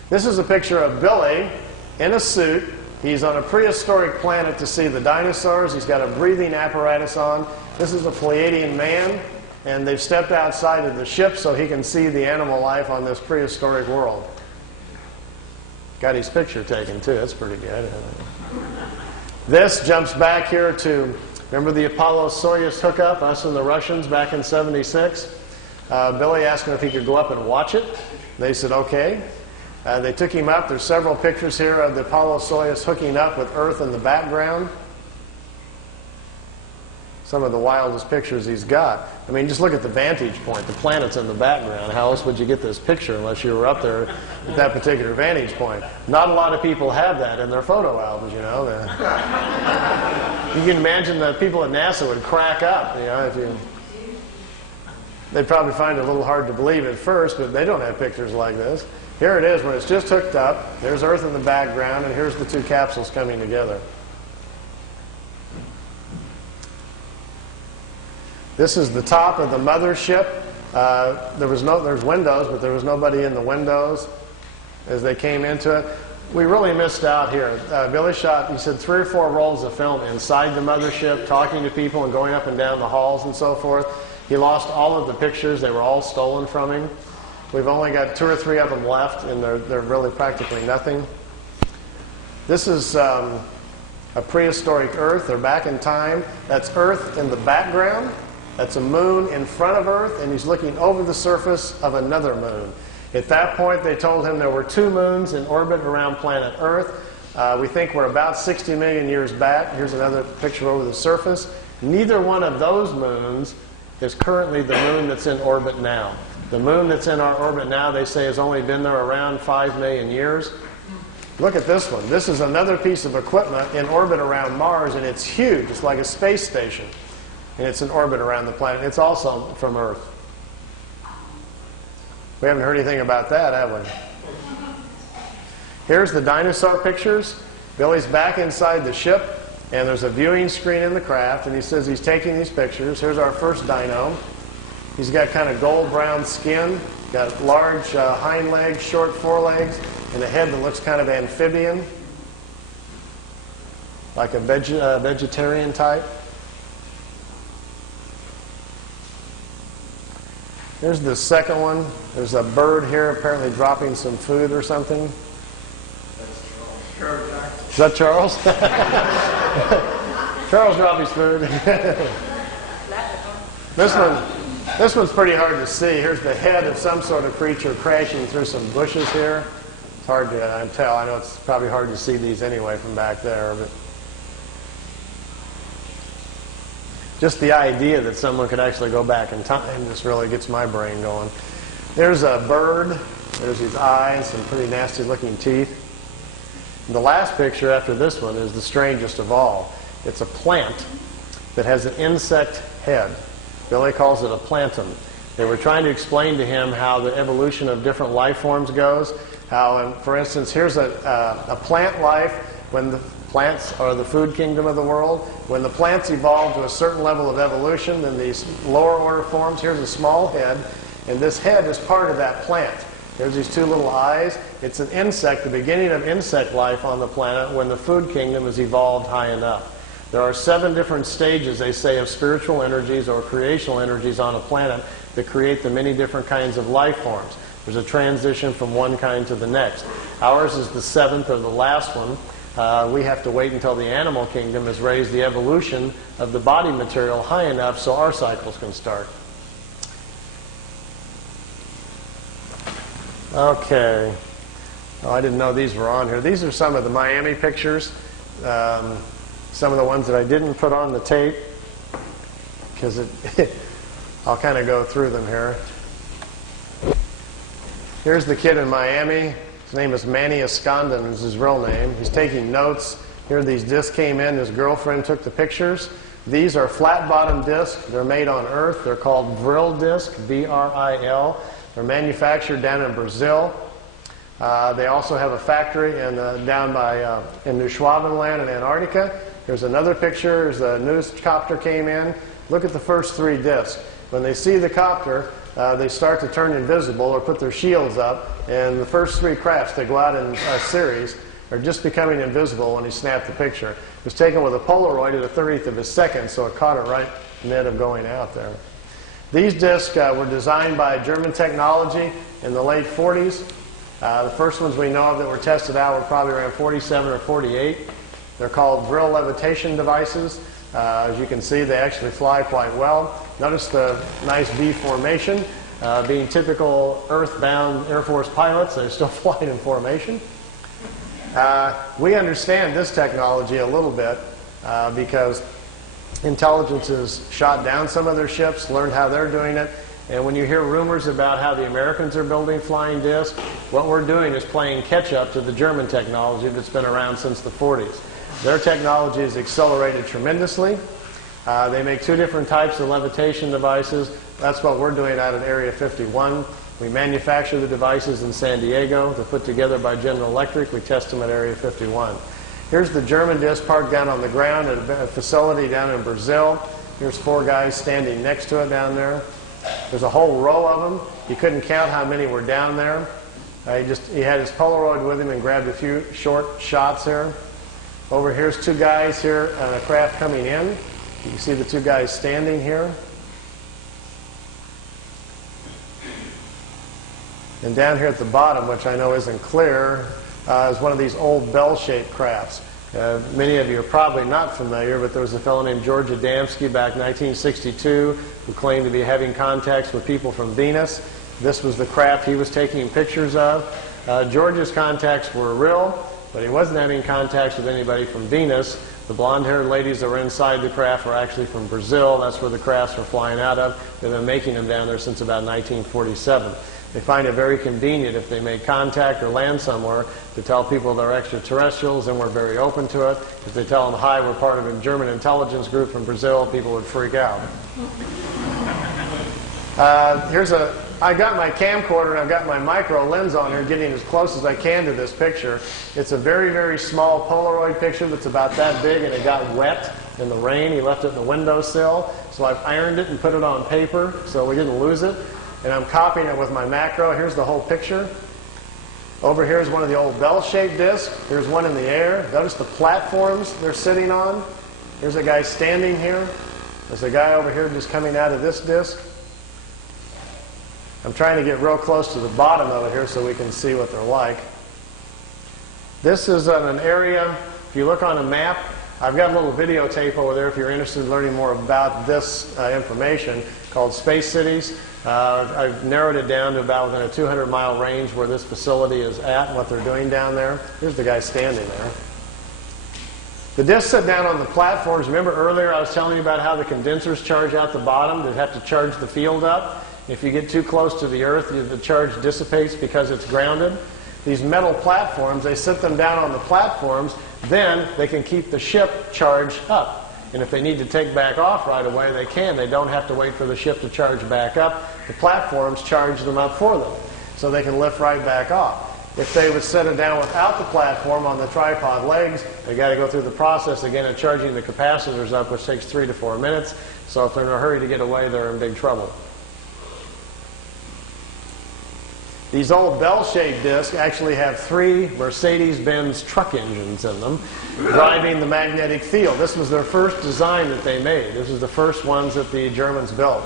This is a picture of Billy in a suit. He's on a prehistoric planet to see the dinosaurs. He's got a breathing apparatus on. This is a Pleiadian man. And they've stepped outside of the ship so he can see the animal life on this prehistoric world. Got his picture taken too. That's pretty good. This jumps back here to, remember the Apollo-Soyuz hookup, us and the Russians back in '76? Billy asked him if he could go up and watch it. They said okay. They took him up. There's several pictures here of the Apollo-Soyuz hooking up with Earth in the background. Some of the wildest pictures he's got. I mean, just look at the vantage point. The planet's in the background. How else would you get this picture unless you were up there at that particular vantage point? Not a lot of people have that in their photo albums, you know. You can imagine that people at NASA would crack up, you know, if you... They'd probably find it a little hard to believe at first, but they don't have pictures like this. Here it is where it's just hooked up. There's Earth in the background, and here's the two capsules coming together. This is the top of the mothership. There's windows, but there was nobody in the windows as they came into it. We really missed out here. Billy shot, he said, 3 or 4 rolls of film inside the mothership, talking to people and going up and down the halls and so forth. He lost all of the pictures. They were all stolen from him. We've only got 2 or 3 of them left, and they're really practically nothing. This is a prehistoric Earth. They're back in time. That's Earth in the background. That's a moon in front of Earth, and he's looking over the surface of another moon. At that point, they told him there were 2 moons in orbit around planet Earth. We think we're about 60 million years back. Here's another picture over the surface. Neither one of those moons is currently the moon that's in orbit now. The moon that's in our orbit now, they say, has only been there around 5 million years. Look at this one. This is another piece of equipment in orbit around Mars, and it's huge. It's like a space station. And it's in orbit around the planet. It's also from Earth. We haven't heard anything about that, have we? Here's the dinosaur pictures. Billy's back inside the ship, and there's a viewing screen in the craft, and he says he's taking these pictures. Here's our first dino. He's got kind of gold-brown skin, got large hind legs, short forelegs, and a head that looks kind of amphibian, like a vegetarian type. Here's the second one. There's a bird here apparently dropping some food or something. Is that Charles? Charles dropped his food. This one's pretty hard to see. Here's the head of some sort of creature crashing through some bushes here. It's hard to tell. I know it's probably hard to see these anyway from back there, but just the idea that someone could actually go back in time just really gets my brain going. There's a bird. There's his eyes, some pretty nasty looking teeth. And the last picture after this one is the strangest of all. It's a plant that has an insect head. Billy calls it a plantum. They were trying to explain to him how the evolution of different life forms goes. How, for instance, here's a plant life when the plants are the food kingdom of the world. When the plants evolve to a certain level of evolution, then these lower order forms, here's a small head, and this head is part of that plant. There's these 2 little eyes. It's an insect, the beginning of insect life on the planet when the food kingdom has evolved high enough. There are 7 different stages, they say, of spiritual energies or creational energies on a planet that create the many different kinds of life forms. There's a transition from one kind to the next. Ours is the 7th or the last one. We have to wait until the animal kingdom has raised the evolution of the body material high enough so our cycles can start. Okay. Oh, I didn't know these were on here. These are some of the Miami pictures. Some of the ones that I didn't put on the tape, because I'll kind of go through them here. Here's the kid in Miami. His name is Manny Escondon, is his real name. He's taking notes. Here these discs came in. His girlfriend took the pictures. These are flat-bottom discs. They're made on Earth. They're called Vril disc, V-R-I-L. They're manufactured down in Brazil. They also have a factory down by in New Schwabenland in Antarctica. Here's another picture. There's a news copter came in. Look at the first three discs. When they see the copter, they start to turn invisible or put their shields up. And the first three crafts, they go out in a series, are just becoming invisible when he snapped the picture. It was taken with a Polaroid at a 30th of a second, so it caught it right in the end of going out there. These discs were designed by German technology in the late 40s. The first ones we know of that were tested out were probably around 47 or 48. They're called Vril levitation devices. As you can see, they actually fly quite well. Notice the nice V formation. Being typical earthbound Air Force pilots, they're still flying in formation. We understand this technology a little bit because intelligence has shot down some of their ships, learned how they're doing it. And when you hear rumors about how the Americans are building flying discs, what we're doing is playing catch-up to the German technology that's been around since the 40s. Their technology has accelerated tremendously. They make two different types of levitation devices. That's what we're doing out at Area 51. We manufacture the devices in San Diego. They're put together by General Electric. We test them at Area 51. Here's the German disc parked down on the ground at a facility down in Brazil. Here's four guys standing next to it down there. There's a whole row of them. You couldn't count how many were down there. He had his Polaroid with him and grabbed a few short shots here. Over here's two guys here on a craft coming in. You can see the two guys standing here. And down here at the bottom, which I know isn't clear, is one of these old bell-shaped crafts. Many of you are probably not familiar, but there was a fellow named George Adamski back in 1962 who claimed to be having contacts with people from Venus. This was the craft he was taking pictures of. George's contacts were real, but he wasn't having contacts with anybody from Venus. The blonde-haired ladies that were inside the craft were actually from Brazil. That's where the crafts were flying out of. They've been making them down there since about 1947. They find it very convenient if they make contact or land somewhere to tell people they're extraterrestrials, and we're very open to it. If they tell them, hi, we're part of a German intelligence group from Brazil, people would freak out. I got my camcorder and I've got my micro lens on here, getting as close as I can to this picture. It's a very, very small Polaroid picture that's about that big, and it got wet in the rain. He left it in the windowsill, so I've ironed it and put it on paper so we didn't lose it. And I'm copying it with my macro. Here's the whole picture. Over here is one of the old bell-shaped discs. Here's one in the air. Notice the platforms they're sitting on. Here's a guy standing here. There's a guy over here just coming out of this disc. I'm trying to get real close to the bottom of it here so we can see what they're like. This is an area, if you look on a map, I've got a little videotape over there if you're interested in learning more about this information, called Space Cities. I've narrowed it down to about within a 200-mile range where this facility is at and what they're doing down there. Here's the guy standing there. The discs sit down on the platforms. Remember earlier I was telling you about how the condensers charge out the bottom? They have to charge the field up. If you get too close to the Earth, the charge dissipates because it's grounded. These metal platforms, they sit them down on the platforms, then they can keep the ship charged up. And if they need to take back off right away, they can. They don't have to wait for the ship to charge back up. The platforms charge them up for them, so they can lift right back off. If they would set it down without the platform on the tripod legs, they got to go through the process again of charging the capacitors up, which takes 3 to 4 minutes. So if they're in a hurry to get away, they're in big trouble. These old bell-shaped discs actually have 3 Mercedes-Benz truck engines in them, driving the magnetic field. This was their first design that they made. This was the first ones that the Germans built.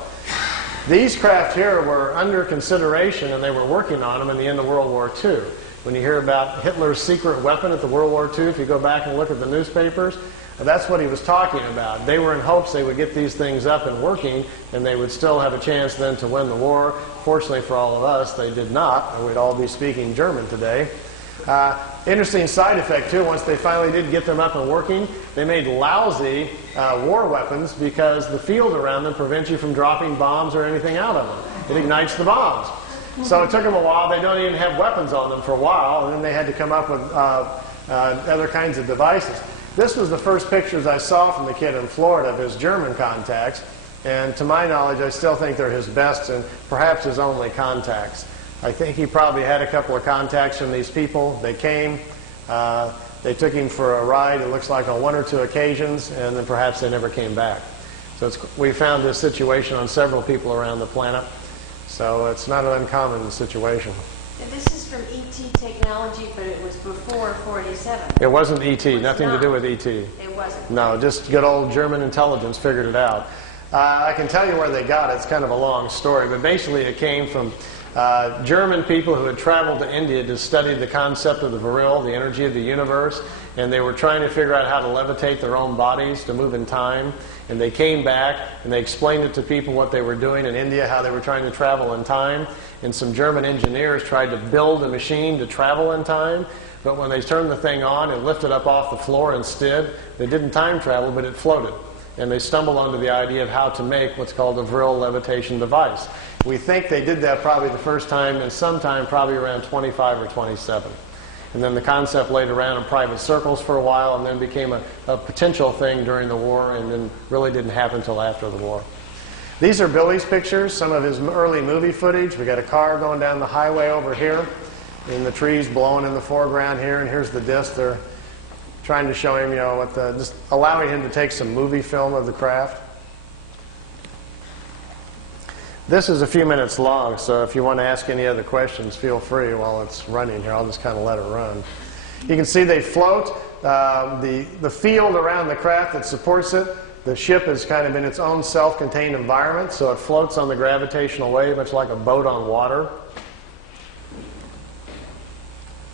These craft here were under consideration, and they were working on them in the end of World War II. When you hear about Hitler's secret weapon at the World War II, if you go back and look at the newspapers, that's what he was talking about. They were in hopes they would get these things up and working, and they would still have a chance then to win the war. Fortunately for all of us, they did not, or we'd all be speaking German today. Interesting side effect, too, once they finally did get them up and working, they made lousy war weapons because the field around them prevents you from dropping bombs or anything out of them. It ignites the bombs. So it took them a while. They don't even have weapons on them for a while, and then they had to come up with other kinds of devices. This was the first pictures I saw from the kid in Florida of his German contacts, and to my knowledge, I still think they're his best and perhaps his only contacts. I think he probably had a couple of contacts from these people. They came, they took him for a ride, it looks like on 1 or 2 occasions, and then perhaps they never came back. So we found this situation on several people around the planet, so it's not an uncommon situation. And this is from ET technology, but it was before 47. It wasn't ET, nothing to do with ET. It wasn't. No, just good old German intelligence figured it out. I can tell you where they got it. It's kind of a long story, but basically it came from German people who had traveled to India to study the concept of the virile, the energy of the universe, and they were trying to figure out how to levitate their own bodies to move in time. And they came back and they explained it to people what they were doing in India, how they were trying to travel in time. And some German engineers tried to build a machine to travel in time, but when they turned the thing on and lifted up off the floor instead, they didn't time travel, but it floated. And they stumbled onto the idea of how to make what's called a virile levitation device. We think they did that probably the first time and sometime probably around 25 or 27. And then the concept laid around in private circles for a while and then became a potential thing during the war and then really didn't happen until after the war. These are Billy's pictures, some of his early movie footage. We got a car going down the highway over here and the trees blowing in the foreground here, and here's the disc. They're trying to show him, you know, just allowing him to take some movie film of the craft. This is a few minutes long, so if you want to ask any other questions, feel free while it's running here. I'll just kind of let it run. You can see they float. The field around the craft that supports it, the ship is kind of in its own self-contained environment, so it floats on the gravitational wave, much like a boat on water.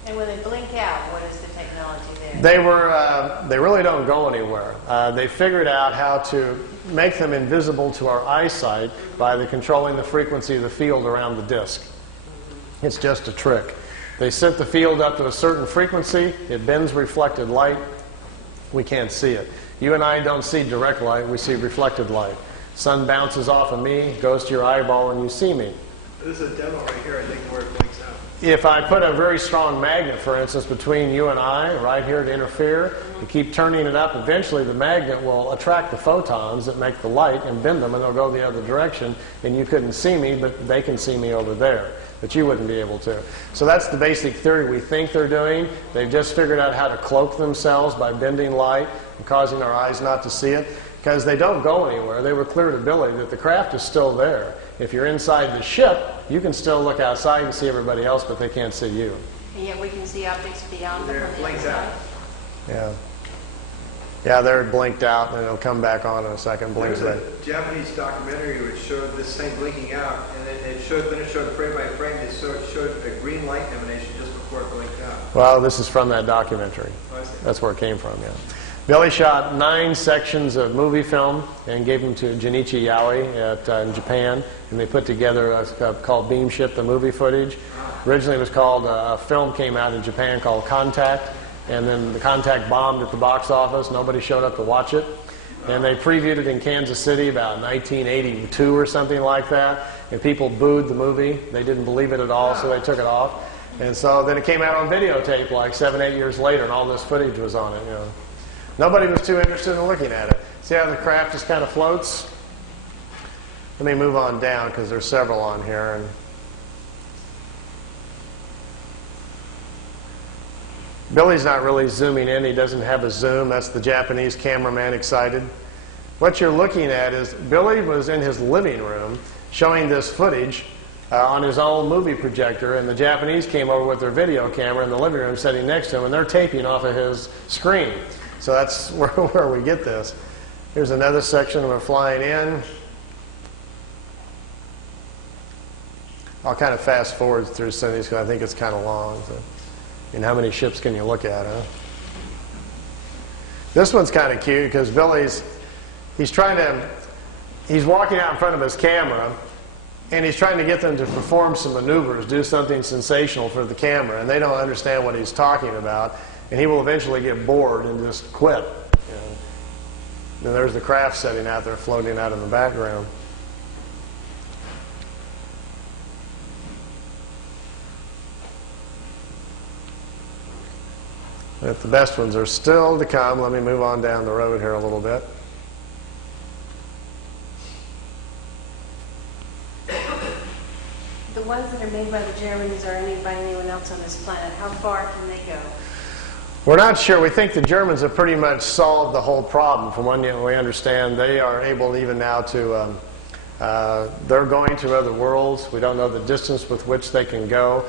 And when they blink out, what is the technology there? They really don't go anywhere. They figured out how to make them invisible to our eyesight by controlling the frequency of the field around the disk. It's just a trick. They set the field up to a certain frequency, it bends reflected light, we can't see it. You and I don't see direct light, we see reflected light. Sun bounces off of me, goes to your eyeball, and you see me. This is a demo right here, I think, where it blinks out. If I put a very strong magnet, for instance, between you and I, right here to interfere, and keep turning it up, eventually the magnet will attract the photons that make the light and bend them, and they'll go the other direction, and you couldn't see me, but they can see me over there. But you wouldn't be able to. So that's the basic theory we think they're doing. They've just figured out how to cloak themselves by bending light and causing our eyes not to see it, because they don't go anywhere. They were clear to Billy that the craft is still there. If you're inside the ship, you can still look outside and see everybody else, but they can't see you. And yet we can see objects beyond them There, on it the blinks outside. out. Yeah. Yeah, there it blinked out, and it'll come back on in a second. Blinks There's back. a Japanese documentary which showed this thing blinking out, and then it showed frame by frame, it showed a green light emanation just before it blinked out. Well, this is from that documentary. Oh, I see. That's where it came from, yeah. Billy shot 9 sections of movie film and gave them to Junichi Yaoi in Japan, and they put together called Beam Ship, the movie footage. Originally it was called, a film came out in Japan called Contact, and then the Contact bombed at the box office. Nobody showed up to watch it. And they previewed it in Kansas City about 1982 or something like that, and people booed the movie. They didn't believe it at all, so they took it off. And so then it came out on videotape like 7, 8 years later, and all this footage was on it, you know. Nobody was too interested in looking at it. See how the craft just kind of floats? Let me move on down because there's several on here. And Billy's not really zooming in. He doesn't have a zoom. That's the Japanese cameraman excited. What you're looking at is Billy was in his living room showing this footage on his own movie projector, and the Japanese came over with their video camera in the living room sitting next to him, and they're taping off of his screen. So that's where we get this. Here's another section of it flying in. I'll kind of fast forward through some of these because I think it's kind of long. So. And how many ships can you look at, huh? This one's kind of cute because Billy's walking out in front of his camera, and he's trying to get them to perform some maneuvers, do something sensational for the camera, and they don't understand what he's talking about, and he will eventually get bored and just quit. You know. And there's the craft sitting out there floating out in the background. But the best ones are still to come. Let me move on down the road here a little bit. The ones that are made by the Germans or by anyone else on this planet, how far can they go? We're not sure. We think the Germans have pretty much solved the whole problem. From what we understand, they are able even now to, they're going to other worlds. We don't know the distance with which they can go.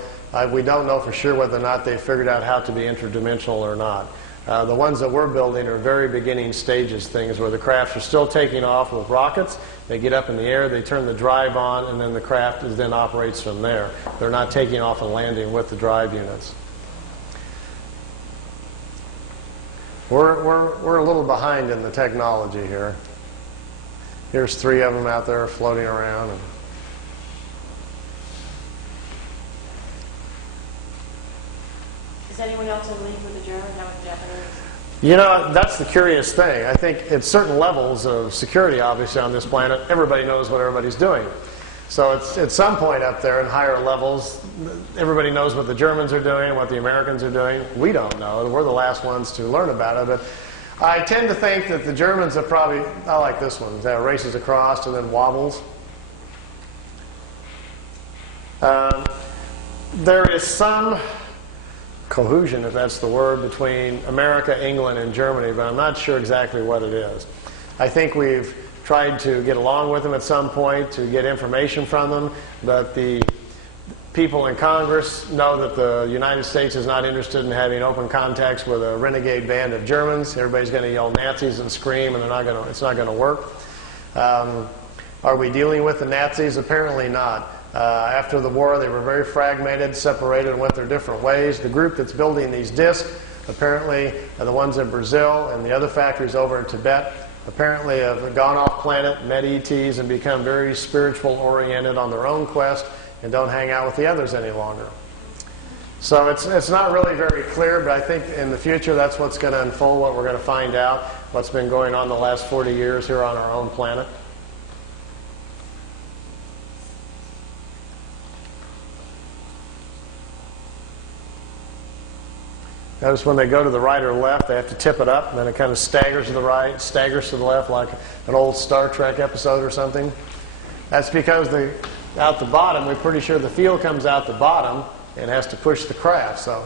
We don't know for sure whether or not they've figured out how to be interdimensional or not. The ones that we're building are very beginning stages things where the crafts are still taking off with rockets. They get up in the air, they turn the drive on, and then the craft then operates from there. They're not taking off and landing with the drive units. We're a little behind in the technology here. Here's 3 of them out there floating around. Is anyone else in league with the Germans? How with the Japanese? You know, that's the curious thing. I think at certain levels of security, obviously, on this planet, everybody knows what everybody's doing. So it's at some point up there in higher levels, everybody knows what the Germans are doing, what the Americans are doing. We don't know. We're the last ones to learn about it. But I tend to think that the Germans have probably, I like this one, that races across and then wobbles. There is some cohesion, if that's the word, between America, England, and Germany, but I'm not sure exactly what it is. I think we've tried to get along with them at some point to get information from them, but the people in Congress know that the United States is not interested in having open contacts with a renegade band of Germans. Everybody's going to yell Nazis and scream, and it's not going to work. Are we dealing with the Nazis? Apparently not. After the war, they were very fragmented, separated, and went their different ways. The group that's building these discs, apparently, are the ones in Brazil and the other factories over in Tibet, apparently have gone off planet, met ETs, and become very spiritual-oriented on their own quest and don't hang out with the others any longer. So it's not really very clear, but I think in the future that's what's going to unfold, what we're going to find out, what's been going on the last 40 years here on our own planet. Notice when they go to the right or left, they have to tip it up, and then it kind of staggers to the right, staggers to the left, like an old Star Trek episode or something. That's because out the bottom, we're pretty sure the field comes out the bottom and has to push the craft, so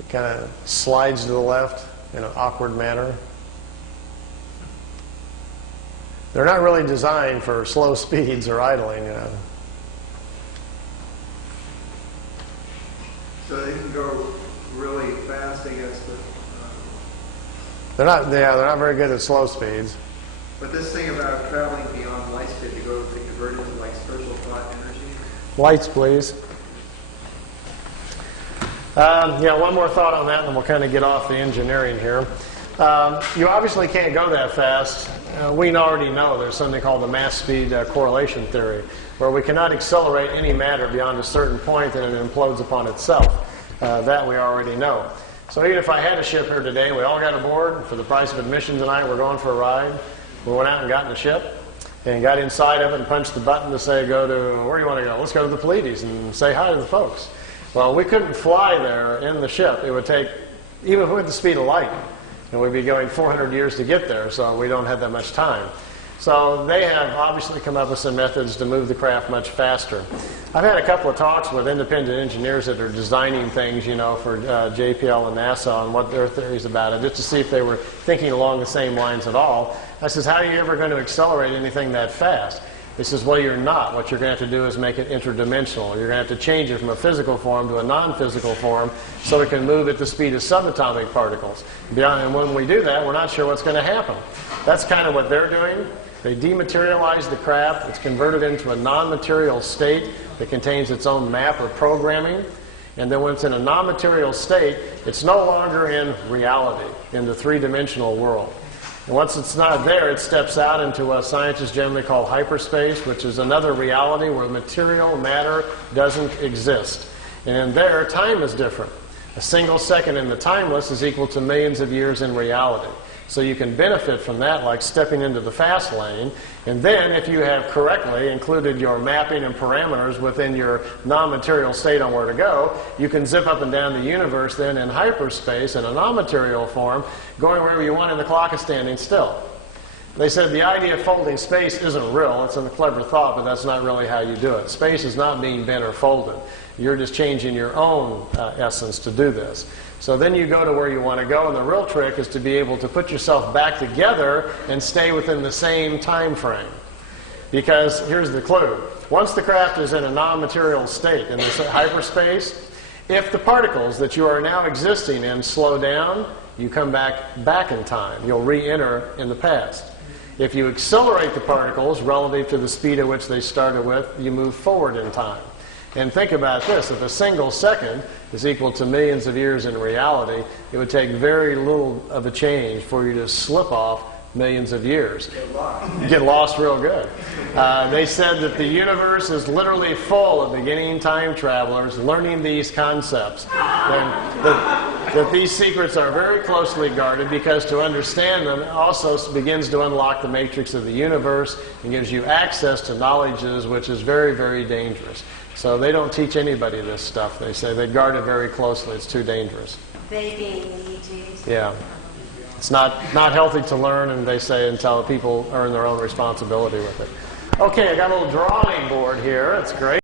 it kind of slides to the left in an awkward manner. They're not really designed for slow speeds or idling, you know. So they can go really fast against the... They're not very good at slow speeds. But this thing about traveling beyond light speed to convert it into like spiritual thought energy? Lights, please. Yeah, one more thought on that, and then we'll kind of get off the engineering here. You obviously can't go that fast. We already know there's something called the mass speed correlation theory, where we cannot accelerate any matter beyond a certain point and it implodes upon itself. That we already know. So even if I had a ship here today, we all got aboard for the price of admission tonight, we're going for a ride. We went out and got in the ship and got inside of it and punched the button to say, go to, where do you want to go? Let's go to the Pleiades and say hi to the folks. Well, we couldn't fly there in the ship. It would take, even with the speed of light, and we'd be going 400 years to get there, so we don't have that much time. So they have obviously come up with some methods to move the craft much faster. I've had a couple of talks with independent engineers that are designing things, you know, for JPL and NASA and what their theories about it, just to see if they were thinking along the same lines at all. I says, how are you ever going to accelerate anything that fast? He says, well, you're not. What you're going to have to do is make it interdimensional. You're going to have to change it from a physical form to a non-physical form so it can move at the speed of subatomic particles. And when we do that, we're not sure what's going to happen. That's kind of what they're doing. They dematerialize the craft. It's converted into a non-material state that contains its own map or programming. And then when it's in a non-material state, it's no longer in reality, in the three-dimensional world. And once it's not there, it steps out into what scientists generally call hyperspace, which is another reality where material matter doesn't exist. And in there, time is different. A single second in the timeless is equal to millions of years in reality. So you can benefit from that, like stepping into the fast lane. And then, if you have correctly included your mapping and parameters within your non-material state on where to go, you can zip up and down the universe then in hyperspace in a non-material form, going wherever you want, and the clock is standing still. They said the idea of folding space isn't real. It's a clever thought, but that's not really how you do it. Space is not being bent or folded. You're just changing your own essence to do this. So then you go to where you want to go, and the real trick is to be able to put yourself back together and stay within the same time frame. Because here's the clue. Once the craft is in a non-material state, in this hyperspace, if the particles that you are now existing in slow down, you come back in time. You'll re-enter in the past. If you accelerate the particles relative to the speed at which they started with, you move forward in time. And think about this. If a single second is equal to millions of years in reality, it would take very little of a change for you to slip off millions of years. Get lost real good. They said that the universe is literally full of beginning time travelers learning these concepts. That these secrets are very closely guarded, because to understand them also begins to unlock the matrix of the universe and gives you access to knowledges which is very, very dangerous. So they don't teach anybody this stuff. They say they guard it very closely. It's too dangerous. They being the ETs? Yeah. It's not healthy to learn, and they say, until people earn their own responsibility with it. Okay, I got a little drawing board here. It's great.